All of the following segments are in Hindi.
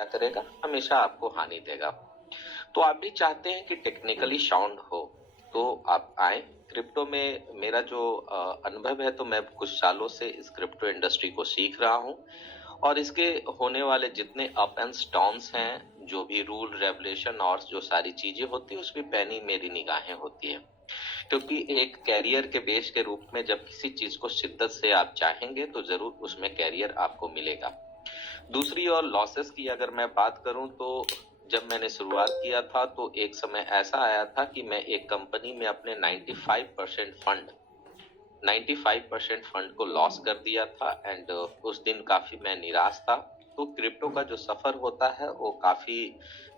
क्या करेगा, हमेशा आपको हानि देगा। तो आप भी चाहते हैं कि टेक्निकली साउंड हो, तो आप आए क्रिप्टो में। मेरा जो अनुभव है, तो मैं कुछ सालों से इस क्रिप्टो इंडस्ट्री को सीख रहा हूँ, और इसके होने वाले जितने अप एंड डाउन्स हैं, जो भी रूल रेगुलेशन और जो सारी चीजें होती है, उसकी पैनी मेरी निगाहें होती है। क्योंकि एक कैरियर के बेस के रूप में जब किसी चीज को शिद्दत से आप चाहेंगे तो जरूर उसमें कैरियर आपको मिलेगा। दूसरी ओर लॉसेस की अगर मैं बात करूं, तो जब मैंने शुरुआत किया था तो एक समय ऐसा आया था कि मैं एक कंपनी में अपने 95% फंड को लॉस कर दिया था, एंड उस दिन काफी मैं निराश था। तो क्रिप्टो का जो सफर होता है वो काफी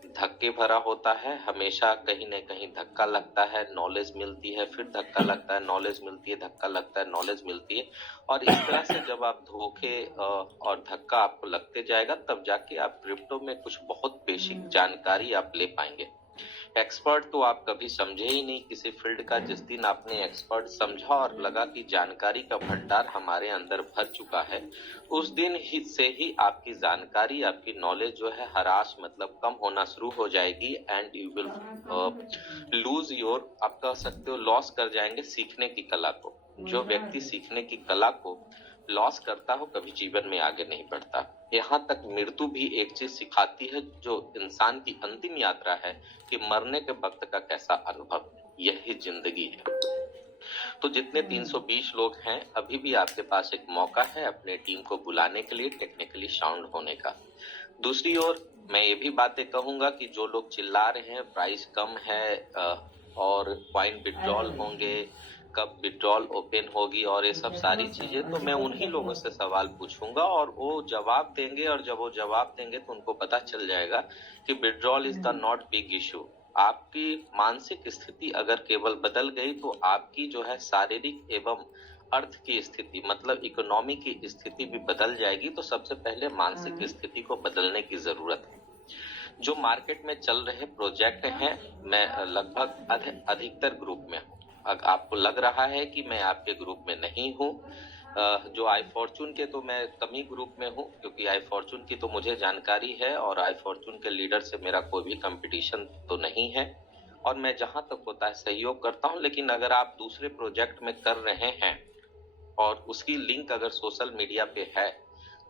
धक्के भरा होता है, हमेशा कहीं न कहीं धक्का लगता है, नॉलेज मिलती है, फिर धक्का लगता है, नॉलेज मिलती है, धक्का लगता है, नॉलेज मिलती है, और इस तरह से जब आप धोखे और धक्का आपको लगते जाएगा, तब जाके आप क्रिप्टो में कुछ बहुत बेसिक जानकारी आप ले पाएंगे। एक्सपर्ट तो आप कभी समझे ही नहीं किसी फील्ड का। जिस दिन आपने एक्सपर्ट समझा और लगा कि जानकारी का भंडार हमारे अंदर भर चुका है, उस दिन ही से ही आपकी जानकारी, आपकी नॉलेज जो है हरास मतलब कम होना शुरू हो जाएगी, and you will lose your, आप कह सकते हो लॉस कर जाएंगे सीखने की कला को। जो व्यक्ति सीखने की कला को लॉस करता हो, कभी जीवन में आगे नहीं बढ़ता। यहाँ तक मृत्यु भी एक चीज सिखाती है, जो इंसान की अंतिम यात्रा है, कि मरने के वक्त का कैसा अनुभव, यही जिंदगी है। तो जितने 320 लोग हैं, अभी भी आपके पास एक मौका है अपने टीम को बुलाने के लिए, टेक्निकली साउंड होने का। दूसरी ओर मैं ये भी बातें कहूंगा कि जो लोग चिल्ला रहे हैं प्राइस कम है और कॉइन विड्रॉल होंगे, कब विड्रॉल ओपन होगी और ये सब सारी चीजें, तो मैं उन्हीं लोगों से सवाल पूछूंगा और वो जवाब देंगे, और जब वो जवाब देंगे तो उनको पता चल जाएगा कि withdrawal is the not big issue. आपकी मानसिक स्थिति अगर केवल बदल गई, तो आपकी जो है शारीरिक एवं अर्थ की स्थिति मतलब इकोनॉमी की स्थिति भी बदल जाएगी। तो सबसे पहले मानसिक स्थिति को बदलने की जरूरत है। जो मार्केट में चल रहे प्रोजेक्ट हैं, मैं लगभग अधिकतर ग्रुप में हूँ। आपको लग रहा है कि मैं आपके ग्रुप में नहीं हूँ, जो आई फॉर्चून के, तो मैं कम ही ग्रुप में हूँ, क्योंकि आई फॉर्चून की तो मुझे जानकारी है, और आई फॉर्चून के लीडर से मेरा कोई भी कंपटीशन तो नहीं है, और मैं जहां तक होता है सहयोग करता हूं। लेकिन अगर आप दूसरे प्रोजेक्ट में कर रहे हैं और उसकी लिंक अगर सोशल मीडिया पे है,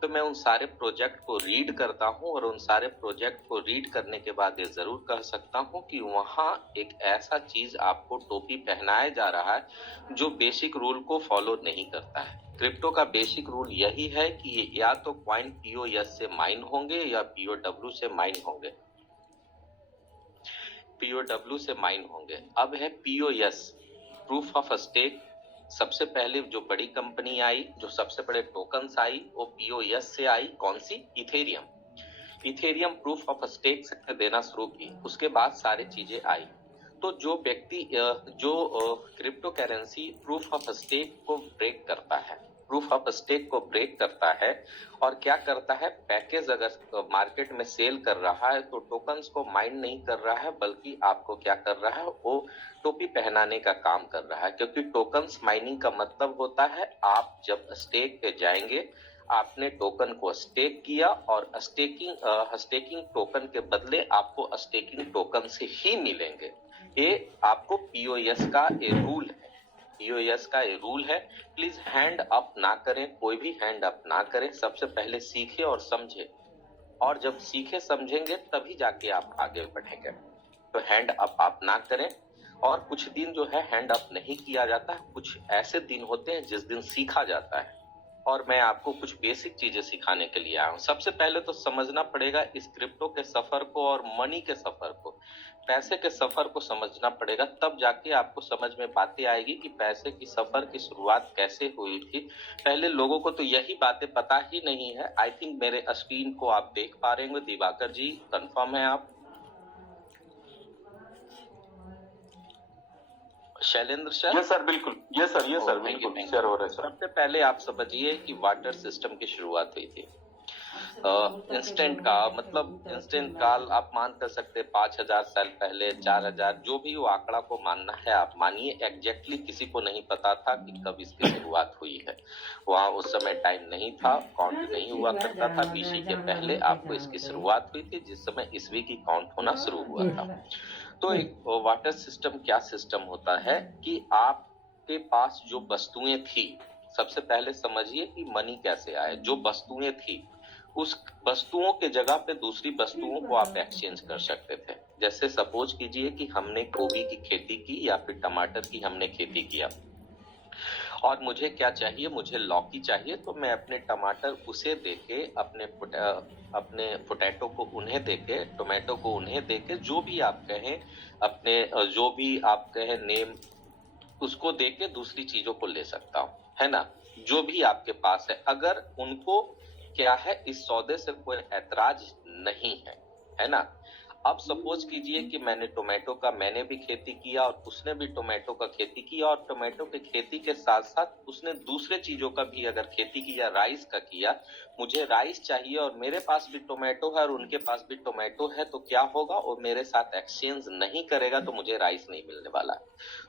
तो मैं उन सारे प्रोजेक्ट को रीड करता हूं, और उन सारे प्रोजेक्ट को रीड करने के बाद ये जरूर कह सकता हूं कि वहां एक ऐसा चीज आपको टोपी पहनाया जा रहा है जो बेसिक रूल को फॉलो नहीं करता है। क्रिप्टो का बेसिक रूल यही है कि ये या तो कॉइन पीओएस से माइन होंगे या पीओडब्ल्यू से माइन होंगे, पीओडब्ल्यू से माइन होंगे। अब है पीओएस, प्रूफ ऑफ स्टेक। सबसे पहले जो बड़ी कंपनी आई, जो सबसे बड़े टोकन्स आई, वो पीओएस से आई। कौन सी? Ethereum. Ethereum proof of stake से देना शुरू की, उसके बाद सारी चीजें आई। तो जो व्यक्ति जो crypto currency proof of stake को ब्रेक करता है, प्रूफ ऑफ स्टेक को ब्रेक करता है, और क्या करता है, पैकेज अगर मार्केट में सेल कर रहा है तो टोकन्स को माइंड नहीं कर रहा है, बल्कि आपको क्या कर रहा है, वो टोपी पहनाने का काम कर रहा है। क्योंकि टोकन्स माइनिंग का मतलब होता है, आप जब स्टेक पे जाएंगे, आपने टोकन को स्टेक किया, और स्टेकिंग टोकन के बदले आपको स्टेकिंग टोकन से ही मिलेंगे। ये आपको पीओएस का ये रूल है, पीओएस का ये रूल है। प्लीज हैंड अप ना करें, कोई भी हैंड अप ना करें। सबसे पहले सीखे और समझे, और जब सीखे समझेंगे तभी जाके आप आगे बढ़ेंगे। तो हैंड अप आप ना करें। और कुछ दिन जो है हैंड अप नहीं किया जाता, कुछ ऐसे दिन होते हैं जिस दिन सीखा जाता है, और मैं आपको कुछ बेसिक चीजें सिखाने के लिए आया हूं। सबसे पहले तो समझना पड़ेगा इस क्रिप्टो के सफर को और मनी के सफर को, पैसे के सफर को समझना पड़ेगा, तब जाके आपको समझ में बातें आएगी कि पैसे की सफर की शुरुआत कैसे हुई थी। पहले लोगों को तो यही बातें पता ही नहीं है। आई थिंक मेरे स्क्रीन को आप देख पा रहे होंगे। दिवाकर जी, कंफर्म है आप? शैलेंद्र सर? यस सर, बिल्कुल। यस सर, बिल्कुल शेयर हो रहा है सर। सबसे पहले आप समझिए कि वाटर सिस्टम की शुरुआत हुई थी। इंस्टेंट का मतलब इंस्टेंट काल आप मान कर सकते 5,000 साल पहले, 4,000, जो भी वो आंकड़ा को मानना है आप मानिए। एग्जैक्टली किसी को नहीं पता था कि कब इसकी शुरुआत हुई है। वहाँ उस समय टाइम नहीं था, काउंट नहीं हुआ करता था। बीसी के पहले आपको इसकी शुरुआत हुई थी, जिस समय ईस्वी की काउंट होना शुरू हुआ था। तो एक वाटर सिस्टम क्या सिस्टम होता है कि आपके पास जो वस्तुएं थी, सबसे पहले समझिए कि मनी कैसे आए। जो वस्तुएं थी उस वस्तुओं के जगह पे दूसरी वस्तुओं को आप एक्सचेंज कर सकते थे। जैसे सपोज कीजिए कि हमने गोभी की खेती की या फिर टमाटर की हमने खेती किया और मुझे क्या चाहिए, मुझे लौकी चाहिए, तो मैं अपने टमाटर उसे देके अपने पोटैटो को उन्हें देके, टोमेटो को उन्हें देके, जो भी आप कहें अपने जो भी आप कहें नेम, उसको देके दूसरी चीजों को ले सकता हूँ, है ना। जो भी आपके पास है, अगर उनको क्या है इस सौदे से कोई ऐतराज नहीं है ना। अब सपोज कीजिए कि मैंने टोमेटो का मैंने भी खेती किया और उसने भी टोमेटो का खेती किया, और टोमेटो के खेती के साथ साथ उसने दूसरे चीजों का भी अगर खेती किया, राइस का किया। मुझे राइस चाहिए और मेरे पास भी टोमेटो है और उनके पास भी टोमेटो है, तो क्या होगा, वो मेरे साथ एक्सचेंज नहीं करेगा तो मुझे राइस नहीं मिलने वाला।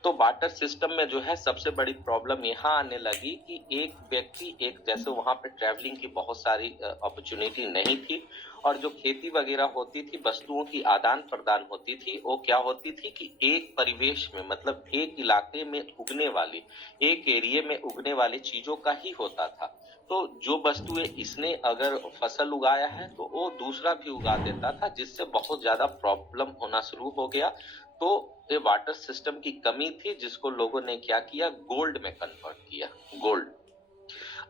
तो बार्टर सिस्टम में जो है सबसे बड़ी प्रॉब्लम यहाँ आने लगी कि एक व्यक्ति एक, जैसे वहां पे ट्रैवलिंग की बहुत सारी अपॉर्चुनिटी नहीं थी, और जो खेती वगैरह होती थी, वस्तुओं की आदान प्रदान होती थी, वो क्या होती थी कि एक परिवेश में, मतलब एक इलाके में उगने वाली, एक एरिया में उगने वाली चीजों का ही होता था। तो जो वस्तुएं इसने अगर फसल उगाया है तो वो दूसरा भी उगा देता था, जिससे बहुत ज्यादा प्रॉब्लम होना शुरू हो गया। तो ये वाटर सिस्टम की कमी थी, जिसको लोगों ने क्या किया, गोल्ड में कन्वर्ट किया। गोल्ड,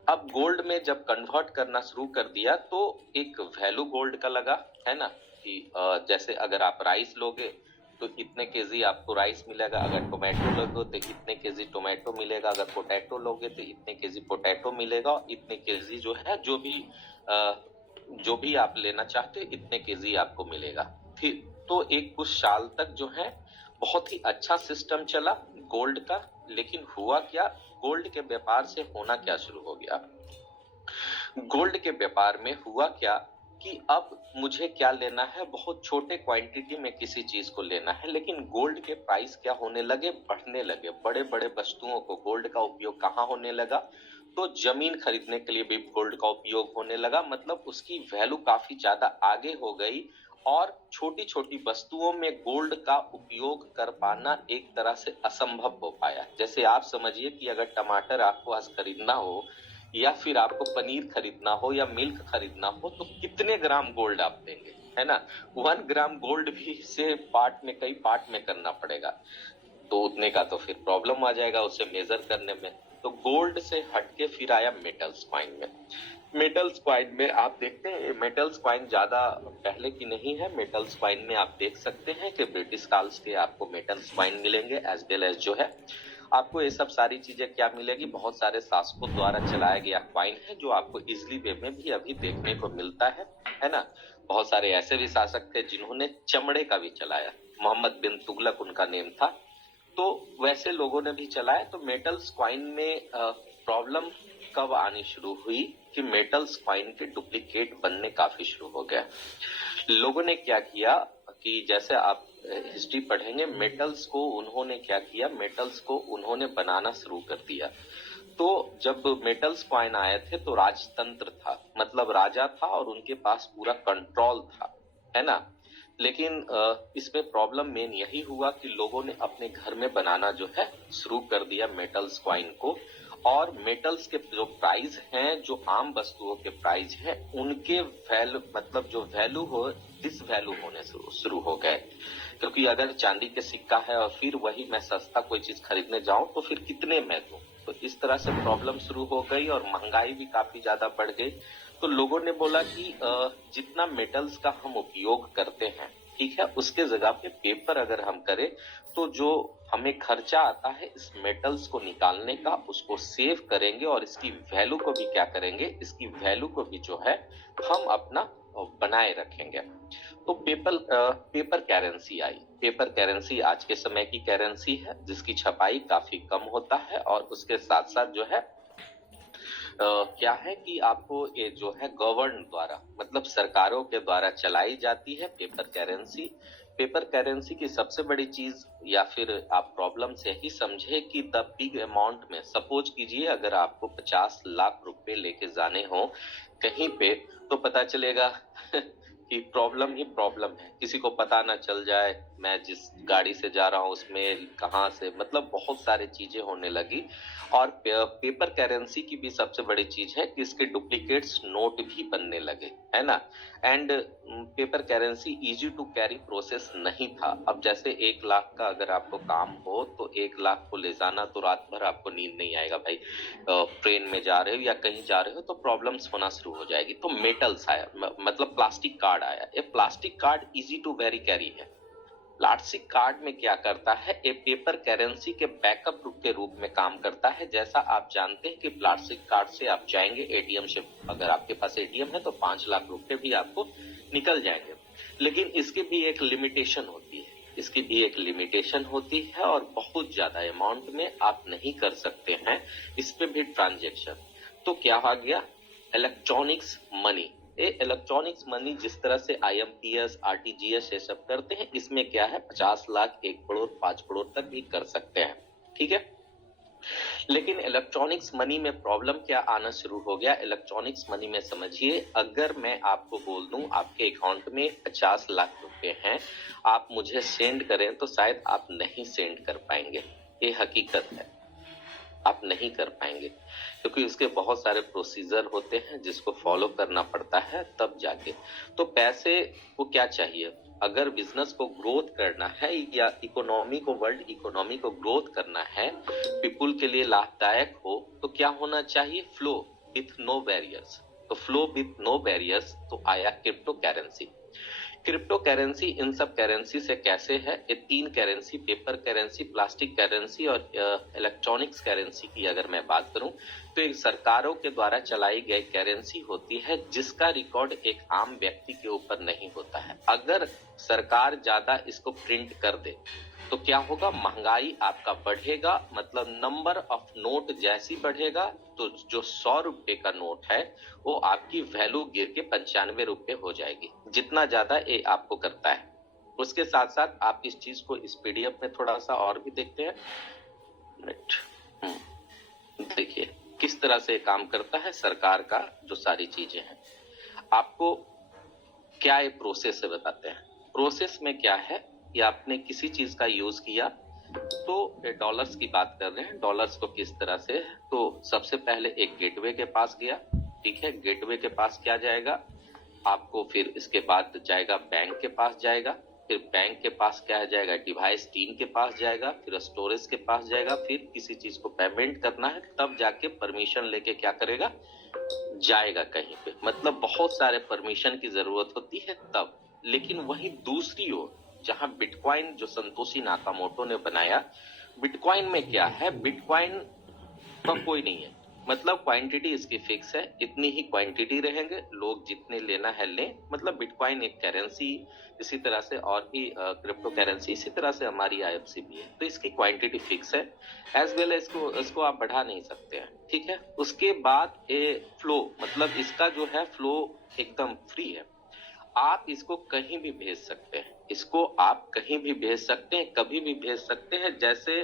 अब गोल्ड में जब कन्वर्ट करना शुरू कर दिया तो एक वैल्यू गोल्ड का लगा, है ना, कि जैसे अगर आप राइस लोगे तो इतने केजी आपको राइस मिलेगा, अगर टोमेटो लोगे तो इतने केजी टोमेटो मिलेगा, अगर पोटैटो लोगे तो इतने केजी पोटैटो मिलेगा, और इतने केजी जो है जो भी आप लेना चाहते हो इतने केजी आपको मिलेगा। फिर तो एक कुछ साल तक जो है बहुत ही अच्छा सिस्टम चला गोल्ड का। लेकिन हुआ क्या, गोल्ड के व्यापार से होना क्या शुरू हो गया। गोल्ड के व्यापार में हुआ क्या कि अब मुझे क्या लेना है, बहुत छोटे क्वांटिटी में किसी चीज को लेना है, लेकिन गोल्ड के प्राइस क्या होने लगे, बढ़ने लगे। बड़े बड़े वस्तुओं को गोल्ड का उपयोग कहाँ होने लगा, तो जमीन खरीदने के लिए भी गोल्ड का उपयोग होने लगा। मतलब उसकी वैल्यू काफी ज्यादा आगे हो गई, और छोटी छोटी वस्तुओं में गोल्ड का उपयोग कर पाना एक तरह से असंभव हो पाया। जैसे आप समझिए कि अगर टमाटर आपको आज खरीदना हो, या फिर आपको पनीर खरीदना हो, या मिल्क खरीदना हो, तो कितने ग्राम गोल्ड आप देंगे, है ना। 1 ग्राम गोल्ड भी से पार्ट में, कई पार्ट में करना पड़ेगा, तो उतने का तो फिर प्रॉब्लम आ जाएगा उसे मेजर करने में। तो गोल्ड से हटके फिर आया मेटल्स कॉइन में। मेटल्स कॉइन में आप देखते हैं, मेटल्स कॉइन ज्यादा पहले की नहीं है। मेटल्स कॉइन में आप देख सकते हैं कि ब्रिटिश काल के आपको मेटल्स कॉइन मिलेंगे, एज वेल एज जो है आपको ये सब सारी चीजें क्या मिलेगी, बहुत सारे शासकों द्वारा चलाया गया कॉइन है, जो आपको इजली वे में भी अभी देखने को मिलता है ना। बहुत सारे ऐसे भी शासक थे जिन्होंने चमड़े का भी चलाया, मोहम्मद बिन तुगलक उनका नेम था, तो वैसे लोगों ने भी चलाया। तो मेटल्स कॉइन में प्रॉब्लम कब आनी शुरू हुई कि मेटल्स कॉइन के डुप्लीकेट बनने काफी शुरू हो गया। लोगों ने क्या किया कि जैसे आप हिस्ट्री पढ़ेंगे, मेटल्स को उन्होंने क्या किया, मेटल्स को उन्होंने बनाना शुरू कर दिया। तो जब मेटल्स कॉइन आए थे तो राजतंत्र था, मतलब राजा था और उनके पास पूरा कंट्रोल था, है ना। लेकिन इसमें प्रॉब्लम मेन यही हुआ कि लोगों ने अपने घर में बनाना जो है शुरू कर दिया मेटल्स कॉइन को, और मेटल्स के जो प्राइस हैं, जो आम वस्तुओं के प्राइस हैं, उनके वैल्यू, मतलब जो वैल्यू हो, डिसवैल्यू होने शुरू हो गए। क्योंकि अगर चांदी के सिक्का है और फिर वही मैं सस्ता कोई चीज खरीदने जाऊं तो फिर कितने में दूं, तो इस तरह से प्रॉब्लम शुरू हो गई और महंगाई भी काफी ज्यादा बढ़ गई। तो लोगों ने बोला कि जितना मेटल्स का हम उपयोग करते हैं, ठीक है, उसके जगह पे पेपर अगर हम करें तो जो हमें खर्चा आता है इस मेटल्स को निकालने का, उसको सेव करेंगे और इसकी वैल्यू को भी क्या करेंगे, इसकी वैल्यू को भी जो है हम अपना बनाए रखेंगे। तो पेपर करेंसी आई। पेपर करेंसी आज के समय की करेंसी है, जिसकी छपाई काफी कम होता है, और उसके साथ साथ जो है क्या है कि आपको ये जो है गवर्न द्वारा मतलब सरकारों के द्वारा चलाई जाती है पेपर करेंसी। पेपर करेंसी की सबसे बड़ी चीज या फिर आप प्रॉब्लम से ही समझे कि द बिग अमाउंट में सपोज कीजिए अगर आपको 50 लाख रुपए लेके जाने हो कहीं पे तो पता चलेगा कि प्रॉब्लम ही प्रॉब्लम है, किसी को पता ना चल जाए मैं जिस गाड़ी से जा रहा हूँ उसमें कहाँ से मतलब बहुत सारी चीजें होने लगी। और पेपर करेंसी की भी सबसे बड़ी चीज है कि इसके डुप्लीकेट्स नोट भी बनने लगे, है ना। And paper currency easy to carry process नहीं था। अब जैसे 1 लाख का अगर आपको काम हो तो 1 लाख को ले जाना तो रात भर आपको नींद नहीं आएगा भाई। ट्रेन में जा रहे हो या कहीं जा रहे हो तो प्रॉब्लम्स होना शुरू हो जाएगी। तो मेटल्स आया मतलब प्लास्टिक कार्ड आया। ये plastic card easy to very carry है। प्लास्टिक कार्ड में क्या करता है, ये पेपर करेंसी के बैकअप के रूप में काम करता है। जैसा आप जानते हैं कि प्लास्टिक कार्ड से आप जाएंगे एटीएम से, अगर आपके पास एटीएम है तो 5 लाख रुपए भी आपको निकल जाएंगे। लेकिन इसकी भी एक लिमिटेशन होती है, इसकी भी एक लिमिटेशन होती है और बहुत ज्यादा अमाउंट में आप नहीं कर सकते हैं इस पे भी ट्रांजेक्शन। तो क्या आ गया, इलेक्ट्रॉनिक्स मनी। ये इलेक्ट्रॉनिक्स मनी जिस तरह से आईएमपीएस आरटीजीएस ये सब करते हैं, इसमें क्या है 50 लाख 1 करोड़ 5 करोड़ तक भी कर सकते हैं, ठीक है। लेकिन इलेक्ट्रॉनिक्स मनी में प्रॉब्लम क्या आना शुरू हो गया। इलेक्ट्रॉनिक्स मनी में समझिए अगर मैं आपको बोल दूं आपके अकाउंट में 50 लाख रुपए हैं, आप मुझे सेंड करें तो शायद आप नहीं सेंड कर पाएंगे। ये हकीकत है, आप नहीं कर पाएंगे क्योंकि उसके बहुत सारे प्रोसीजर होते हैं जिसको फॉलो करना पड़ता है तब जाके। तो पैसे को क्या चाहिए, अगर बिजनेस को ग्रोथ करना है या इकोनॉमी को वर्ल्ड इकोनॉमी को ग्रोथ करना है, पीपुल के लिए लाभदायक हो तो क्या होना चाहिए, फ्लो विथ नो बैरियर्स। तो फ्लो विथ नो बैरियर्स तो आया crypto currency. Crypto currency in सब करेंसी से कैसे है, ये 3 currency paper currency plastic currency और इलेक्ट्रॉनिक्स करेंसी की अगर मैं बात करूं तो एक सरकारों के द्वारा चलाई गई करेंसी होती है जिसका रिकॉर्ड एक आम व्यक्ति के ऊपर नहीं होता है। अगर सरकार ज्यादा इसको प्रिंट कर दे तो क्या होगा, महंगाई आपका बढ़ेगा, मतलब नंबर ऑफ नोट जैसी बढ़ेगा तो जो 100 रुपए का नोट है वो आपकी वैल्यू गिर के 95 रुपए हो जाएगी, जितना ज्यादा ये आपको करता है। उसके साथ साथ आप इस चीज को इस पीडीएफ में थोड़ा सा और भी देखते हैं। देखिए किस तरह से काम करता है सरकार का, जो सारी चीजें हैं आपको क्या ये प्रोसेस से बताते हैं। प्रोसेस में क्या है कि आपने किसी चीज का यूज किया तो डॉलर्स की बात कर रहे हैं, डॉलर्स को किस तरह से, तो सबसे पहले एक गेटवे के पास गया, ठीक है। गेटवे के पास क्या जाएगा आपको, फिर इसके बाद जाएगा बैंक के पास जाएगा, फिर बैंक के पास क्या जाएगा, डिवाइस टीम के पास जाएगा, फिर स्टोरेज के पास जाएगा, फिर किसी चीज को पेमेंट करना है तब जाके परमिशन लेके क्या करेगा, जाएगा कहीं पे। मतलब बहुत सारे परमिशन की जरूरत होती है तब। लेकिन वही दूसरी ओर जहां बिटकॉइन जो संतोषी नाकामोटो ने बनाया, बिटकॉइन में क्या है, बिटकॉइन का कोई नहीं है, मतलब क्वांटिटी इसकी फिक्स है, इतनी ही क्वांटिटी रहेंगे, लोग जितने लेना है लें। मतलब बिटकॉइन एक करेंसी, इसी तरह से और भी क्रिप्टो करेंसी, इसी तरह से हमारी आईएफसी भी है, तो इसकी क्वांटिटी फिक्स है। एज वेल इसको आप बढ़ा नहीं सकते हैं, ठीक है। उसके बाद ये फ्लो, मतलब इसका जो है फ्लो एकदम फ्री है, आप इसको कहीं भी भेज सकते हैं, इसको आप कहीं भी भेज सकते हैं, कभी भी भेज सकते हैं। जैसे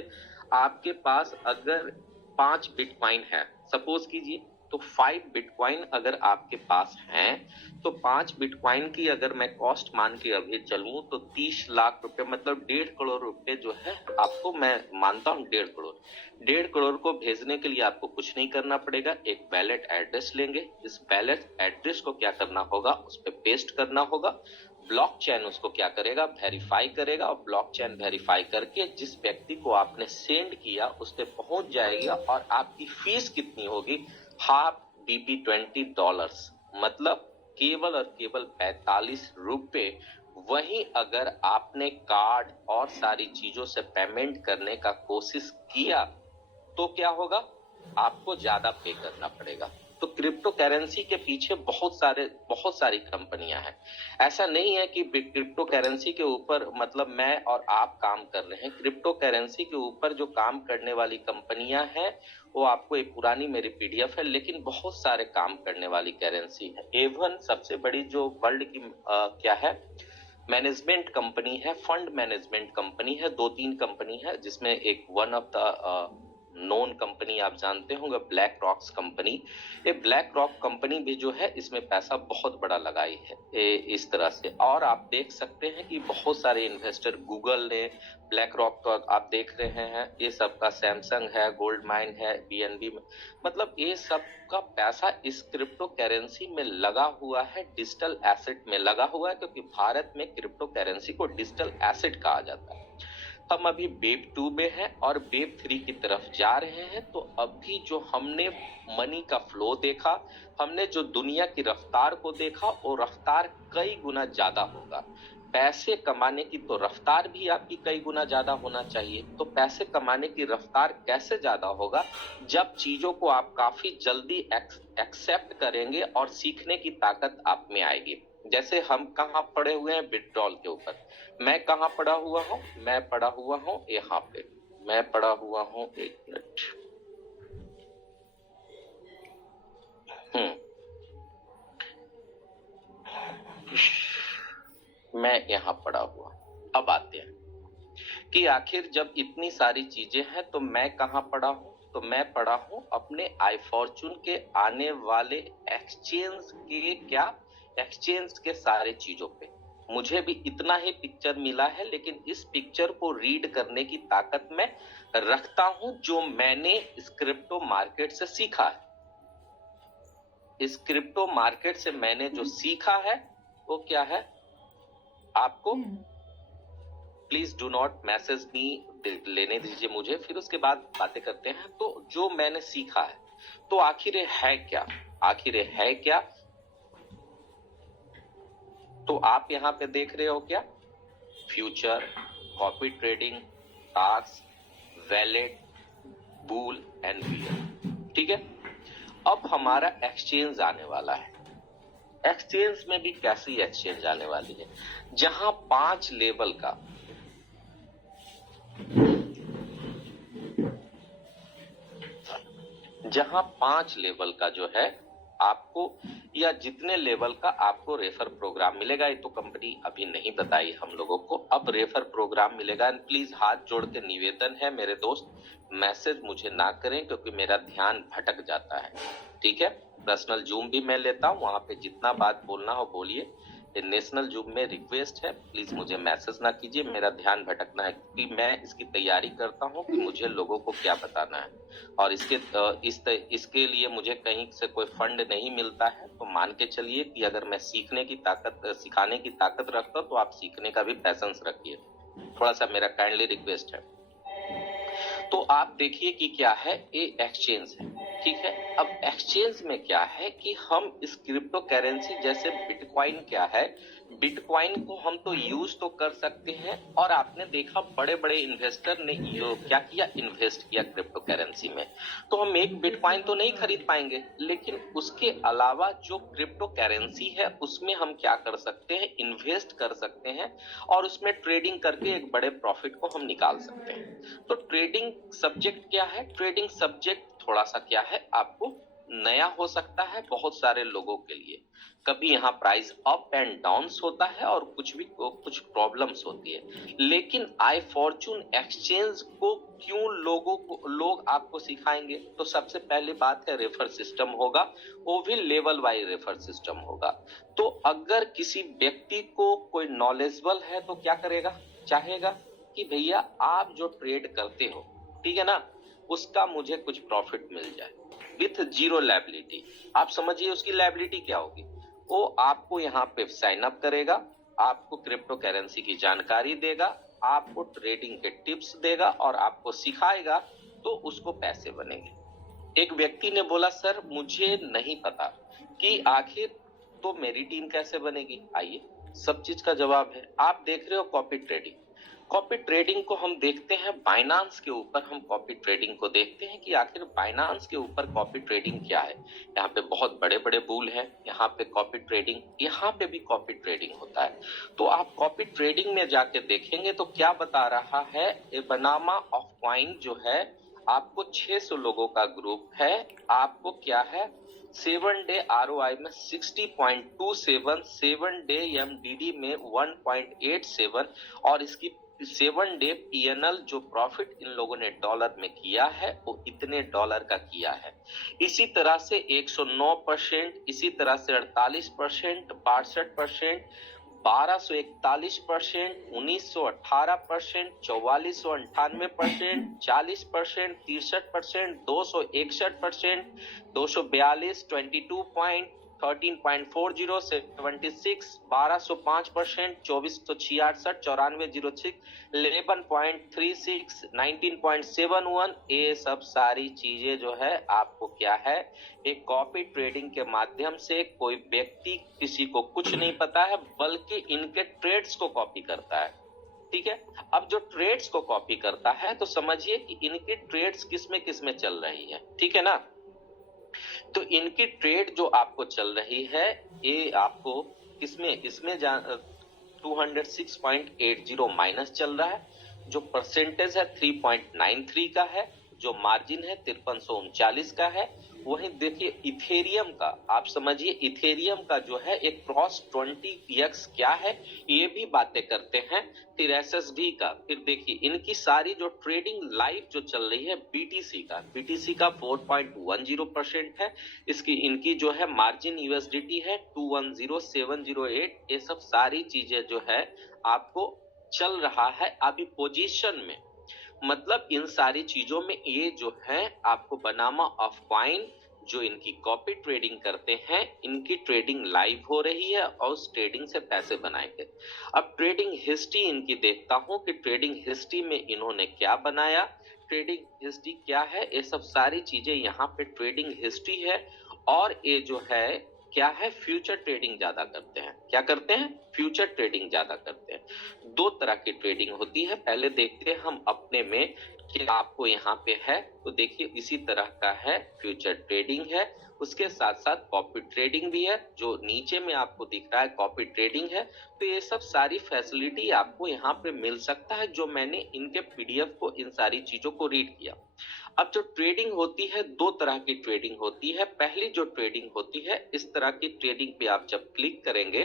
आपके पास अगर 5 बिटकॉइन है सपोज कीजिए, तो 5 बिटकॉइन अगर आपके पास हैं तो 5 बिटकॉइन की अगर मैं कॉस्ट मान के अभी चलूं तो 30 लाख रुपए, मतलब 1.5 करोड़ रुपए जो है आपको, मैं मानता हूं 1.5 करोड़ को भेजने के लिए आपको कुछ नहीं करना पड़ेगा। एक वैलेट एड्रेस लेंगे, इस वैलेट एड्रेस को क्या करना होगा, उस पर पेस्ट करना होगा, ब्लॉकचेन उसको क्या करेगा, वेरीफाई करेगा, और ब्लॉकचेन वेरीफाई करके जिस व्यक्ति को आपने सेंड किया उस पे पहुंच जाएगी। और आपकी फीस कितनी होगी, हाफ $20, मतलब केवल और केवल 45 रुपए। वहीं अगर आपने कार्ड और सारी चीजों से पेमेंट करने का कोशिश किया तो क्या होगा, आपको ज्यादा पे करना पड़ेगा। तो क्रिप्टो करेंसी के पीछे बहुत सारी कंपनियां हैं। ऐसा नहीं है कि क्रिप्टो करेंसी के ऊपर मतलब मैं और आप काम कर रहे हैं। क्रिप्टो करेंसी के ऊपर जो काम करने वाली कंपनियां हैं वो आपको एक पुरानी मेरी पीडीएफ है, लेकिन बहुत सारे काम करने वाली करेंसी है। एवन सबसे बड़ी जो वर्ल्ड की क्या है मैनेजमेंट कंपनी है, फंड मैनेजमेंट कंपनी है, 2-3 कंपनी है, जिसमें एक one of the known company आप जानते होंगे ब्लैक रॉक्स कंपनी। ये ब्लैक रॉक कंपनी भी जो है इसमें पैसा बहुत बड़ा लगाई है इस तरह से। और आप देख सकते हैं कि बहुत सारे इन्वेस्टर, गूगल ने ब्लैक रॉक का आप देख रहे हैं, ये सब का सैमसंग है, गोल्ड माइन है, बीएनबी में, मतलब ये सब का पैसा इस क्रिप्टो करेंसी में लगा हुआ है, डिजिटल एसेट में लगा हुआ है, क्योंकि भारत में क्रिप्टो करेंसी को डिजिटल एसेट कहा जाता है। हम अभी वेब 2 में हैं और वेब 3 की तरफ जा रहे हैं। तो अभी जो हमने मनी का फ्लो देखा, हमने जो दुनिया की रफ्तार को देखा, वो रफ्तार कई गुना ज्यादा होगा। पैसे कमाने की तो रफ्तार भी आपकी कई गुना ज्यादा होना चाहिए। तो पैसे कमाने की रफ्तार कैसे ज्यादा होगा? जब चीजों को आप काफी जल्दी एक्सेप्ट करेंगे और सीखने की ताकत आप में आएगी। जैसे हम कहाँ पड़े हुए हैं? विड्रॉल के ऊपर। मैं कहाँ पड़ा हुआ हूँ? मैं पड़ा हुआ हूँ यहाँ पे। मैं पड़ा हुआ हूँ, एक मिनट। मैं यहाँ पड़ा हुआ। अब आते हैं कि आखिर जब इतनी सारी चीजें हैं तो मैं कहाँ पड़ा हूँ? तो मैं पड़ा हूँ अपने आई फॉर्चून के आने वाले एक्सचेंज के, क्या एक्सचेंज के सारे चीजों पे। मुझे भी इतना ही पिक्चर मिला है, लेकिन इस पिक्चर को रीड करने की ताकत मैं रखता हूं जो मैंने इस क्रिप्टो मार्केट से सीखा है। इस क्रिप्टो मार्केट से मैंने जो सीखा है वो क्या है? आपको please do not message me, लेने दीजिए मुझे, फिर उसके बाद बातें करते हैं। तो जो मैंने सीखा है, तो आखिर है क्या? आखिर है क्या? तो आप यहाँ पे देख रहे हो क्या? Future, copy trading, task, wallet, bull and bear. ठीक है, अब हमारा एक्सचेंज आने वाला है। एक्सचेंज में भी कैसी एक्सचेंज आने वाली है? जहां 5 लेवल का जो है आपको, या जितने लेवल का आपको रेफर प्रोग्राम मिलेगा। ये तो कंपनी अभी नहीं बताई हम लोगों को, अब रेफर प्रोग्राम मिलेगा। एंड प्लीज हाथ जोड़ के निवेदन है मेरे दोस्त, मैसेज मुझे ना करें क्योंकि मेरा ध्यान भटक जाता है। ठीक है, पर्सनल जूम भी मैं लेता हूँ, वहां पे जितना बात बोलना हो बोलिए। नेशनल जूम में रिक्वेस्ट है, प्लीज मुझे मैसेज ना कीजिए, मेरा ध्यान भटकना है, क्योंकि मैं इसकी तैयारी करता हूँ कि मुझे लोगों को क्या बताना है। और इसके लिए मुझे कहीं से कोई फंड नहीं मिलता है। तो मान के चलिए कि अगर मैं सिखाने की ताकत रखता हूँ, तो आप सीखने का भी पैसेंस रखिए, थोड़ा सा मेरा काइंडली रिक्वेस्ट है। तो आप देखिए कि क्या है, ये एक्सचेंज है। ठीक है, अब एक्सचेंज में क्या है कि हम इस क्रिप्टो करेंसी, जैसे बिटकॉइन क्या है, बिटकॉइन को हम तो यूज तो कर सकते हैं। और आपने देखा बड़े बड़े इन्वेस्टर ने क्या किया, इन्वेस्ट किया क्रिप्टो करेंसी में। तो हम एक बिटकॉइन तो नहीं खरीद पाएंगे, लेकिन उसके अलावा जो क्रिप्टो करेंसी है उसमें हम क्या कर सकते हैं, इन्वेस्ट कर सकते हैं और उसमें ट्रेडिंग करके एक बड़े प्रॉफिट को हम निकाल सकते हैं। तो ट्रेडिंग सब्जेक्ट क्या है? ट्रेडिंग सब्जेक्ट थोड़ा सा क्या है, आपको नया हो सकता है बहुत सारे लोगों के लिए। कभी यहाँ प्राइस अप एंड डाउन्स होता है और कुछ प्रॉब्लम्स होती है। लेकिन आई फॉर्चून एक्सचेंज को क्यों लोग आपको सिखाएंगे? तो सबसे पहली बात है, रेफर सिस्टम होगा, वो भी लेवल वाइज रेफर सिस्टम होगा। तो अगर किसी व्यक्ति को कोई नॉलेजेबल है तो क्या करेगा, चाहेगा कि भैया आप जो ट्रेड करते हो, ठीक है ना, उसका मुझे कुछ प्रॉफिट मिल जाए विथ जीरो लायबिलिटी। आप समझिए उसकी लायबिलिटी क्या होगी। वो आपको यहाँ पे साइन अप करेगा, आपको क्रिप्टो करेंसी की जानकारी देगा, आपको ट्रेडिंग के टिप्स देगा और आपको सिखाएगा, तो उसको पैसे बनेंगे। एक व्यक्ति ने बोला, सर मुझे नहीं पता कि आखिर तो मेरी टीम कैसे बनेगी। आइए, सब चीज का जवाब है। आप देख रहे हो कॉपी ट्रेडिंग, कॉपी ट्रेडिंग को हम देखते हैं बाइनांस के ऊपर, हम कॉपी ट्रेडिंग को देखते हैं कि आखिर बाइनांस के ऊपर कॉपी ट्रेडिंग क्या है। यहाँ पे बहुत बड़े बड़े बुल है, यहाँ पे कॉपी ट्रेडिंग, यहाँ पे भी कॉपी ट्रेडिंग होता है। तो आप कॉपी ट्रेडिंग में जाके देखेंगे तो क्या बता रहा है, ए बनामा ऑफ कॉइन जो है आपको 600 लोगों का ग्रुप है, आपको क्या है 7 डे ROI में 60.27, 7 डे MDD में 1.87 और इसकी 7 डे PNL जो प्रॉफिट इन लोगों ने डॉलर में किया है वो इतने डॉलर का किया है। इसी तरह से 109%, इसी तरह से 48%, 62%, 1241%, 1918%, 4498%, 40%, 63%, 261%, 242, 22 13.40, 76, 1205%, 2466, 9406, 11.36, 19.71, ये सब सारी चीजें जो है आपको क्या है, एक कॉपी ट्रेडिंग के माध्यम से कोई व्यक्ति किसी को कुछ नहीं पता है बल्कि इनके ट्रेड्स को कॉपी करता है। ठीक है, अब जो ट्रेड्स को कॉपी करता है तो समझिए कि इनके ट्रेड्स किसमें चल रही है। ठीक है ना, तो इनकी ट्रेड जो आपको चल रही है ये आपको इसमें 206.80 माइनस चल रहा है, जो परसेंटेज है 3.93 का है, जो मार्जिन है 5339 का है। वहीं देखिए इथेरियम का, आप समझिए इथेरियम का जो है एक क्रॉस 20x क्या है ये भी बातें करते हैं। फिर SSD का, फिर देखिए इनकी सारी जो ट्रेडिंग लाइव जो चल रही है BTC का 4.10% है, इसकी इनकी जो है मार्जिन USDT है 210708। ये सब सारी चीजें जो है आपको चल रहा है अभी पोजीशन में। मतलब इन सारी चीजों में ये जो है आपको बनामा ऑफ कॉइन जो इनकी कॉपी ट्रेडिंग करते हैं, इनकी ट्रेडिंग लाइव हो रही है और उस ट्रेडिंग से पैसे बनाएंगे। अब ट्रेडिंग हिस्ट्री इनकी देखता हूं कि ट्रेडिंग हिस्ट्री में इन्होंने क्या बनाया, ट्रेडिंग हिस्ट्री क्या है, ये सब सारी चीजें यहाँ पे ट्रेडिंग हिस्ट्री है। और ये जो है क्या है, फ्यूचर ट्रेडिंग ज्यादा करते हैं। क्या करते हैं, फ्यूचर ट्रेडिंग ज्यादा करते हैं। दो तरह की ट्रेडिंग होती है, पहले देखते हैं हम अपने में कि आपको यहाँ पे है तो देखिए इसी तरह का है, फ्यूचर ट्रेडिंग है, उसके साथ साथ कॉपी ट्रेडिंग भी है, जो नीचे में आपको दिख रहा है कॉपी ट्रेडिंग है। तो ये सब सारी फैसिलिटी आपको यहाँ पे मिल सकता है, जो मैंने इनके PDF को इन सारी चीजों को रीड किया। अब जो ट्रेडिंग होती है, दो तरह की ट्रेडिंग होती है। पहली जो ट्रेडिंग होती है, इस तरह की ट्रेडिंग पे आप जब क्लिक करेंगे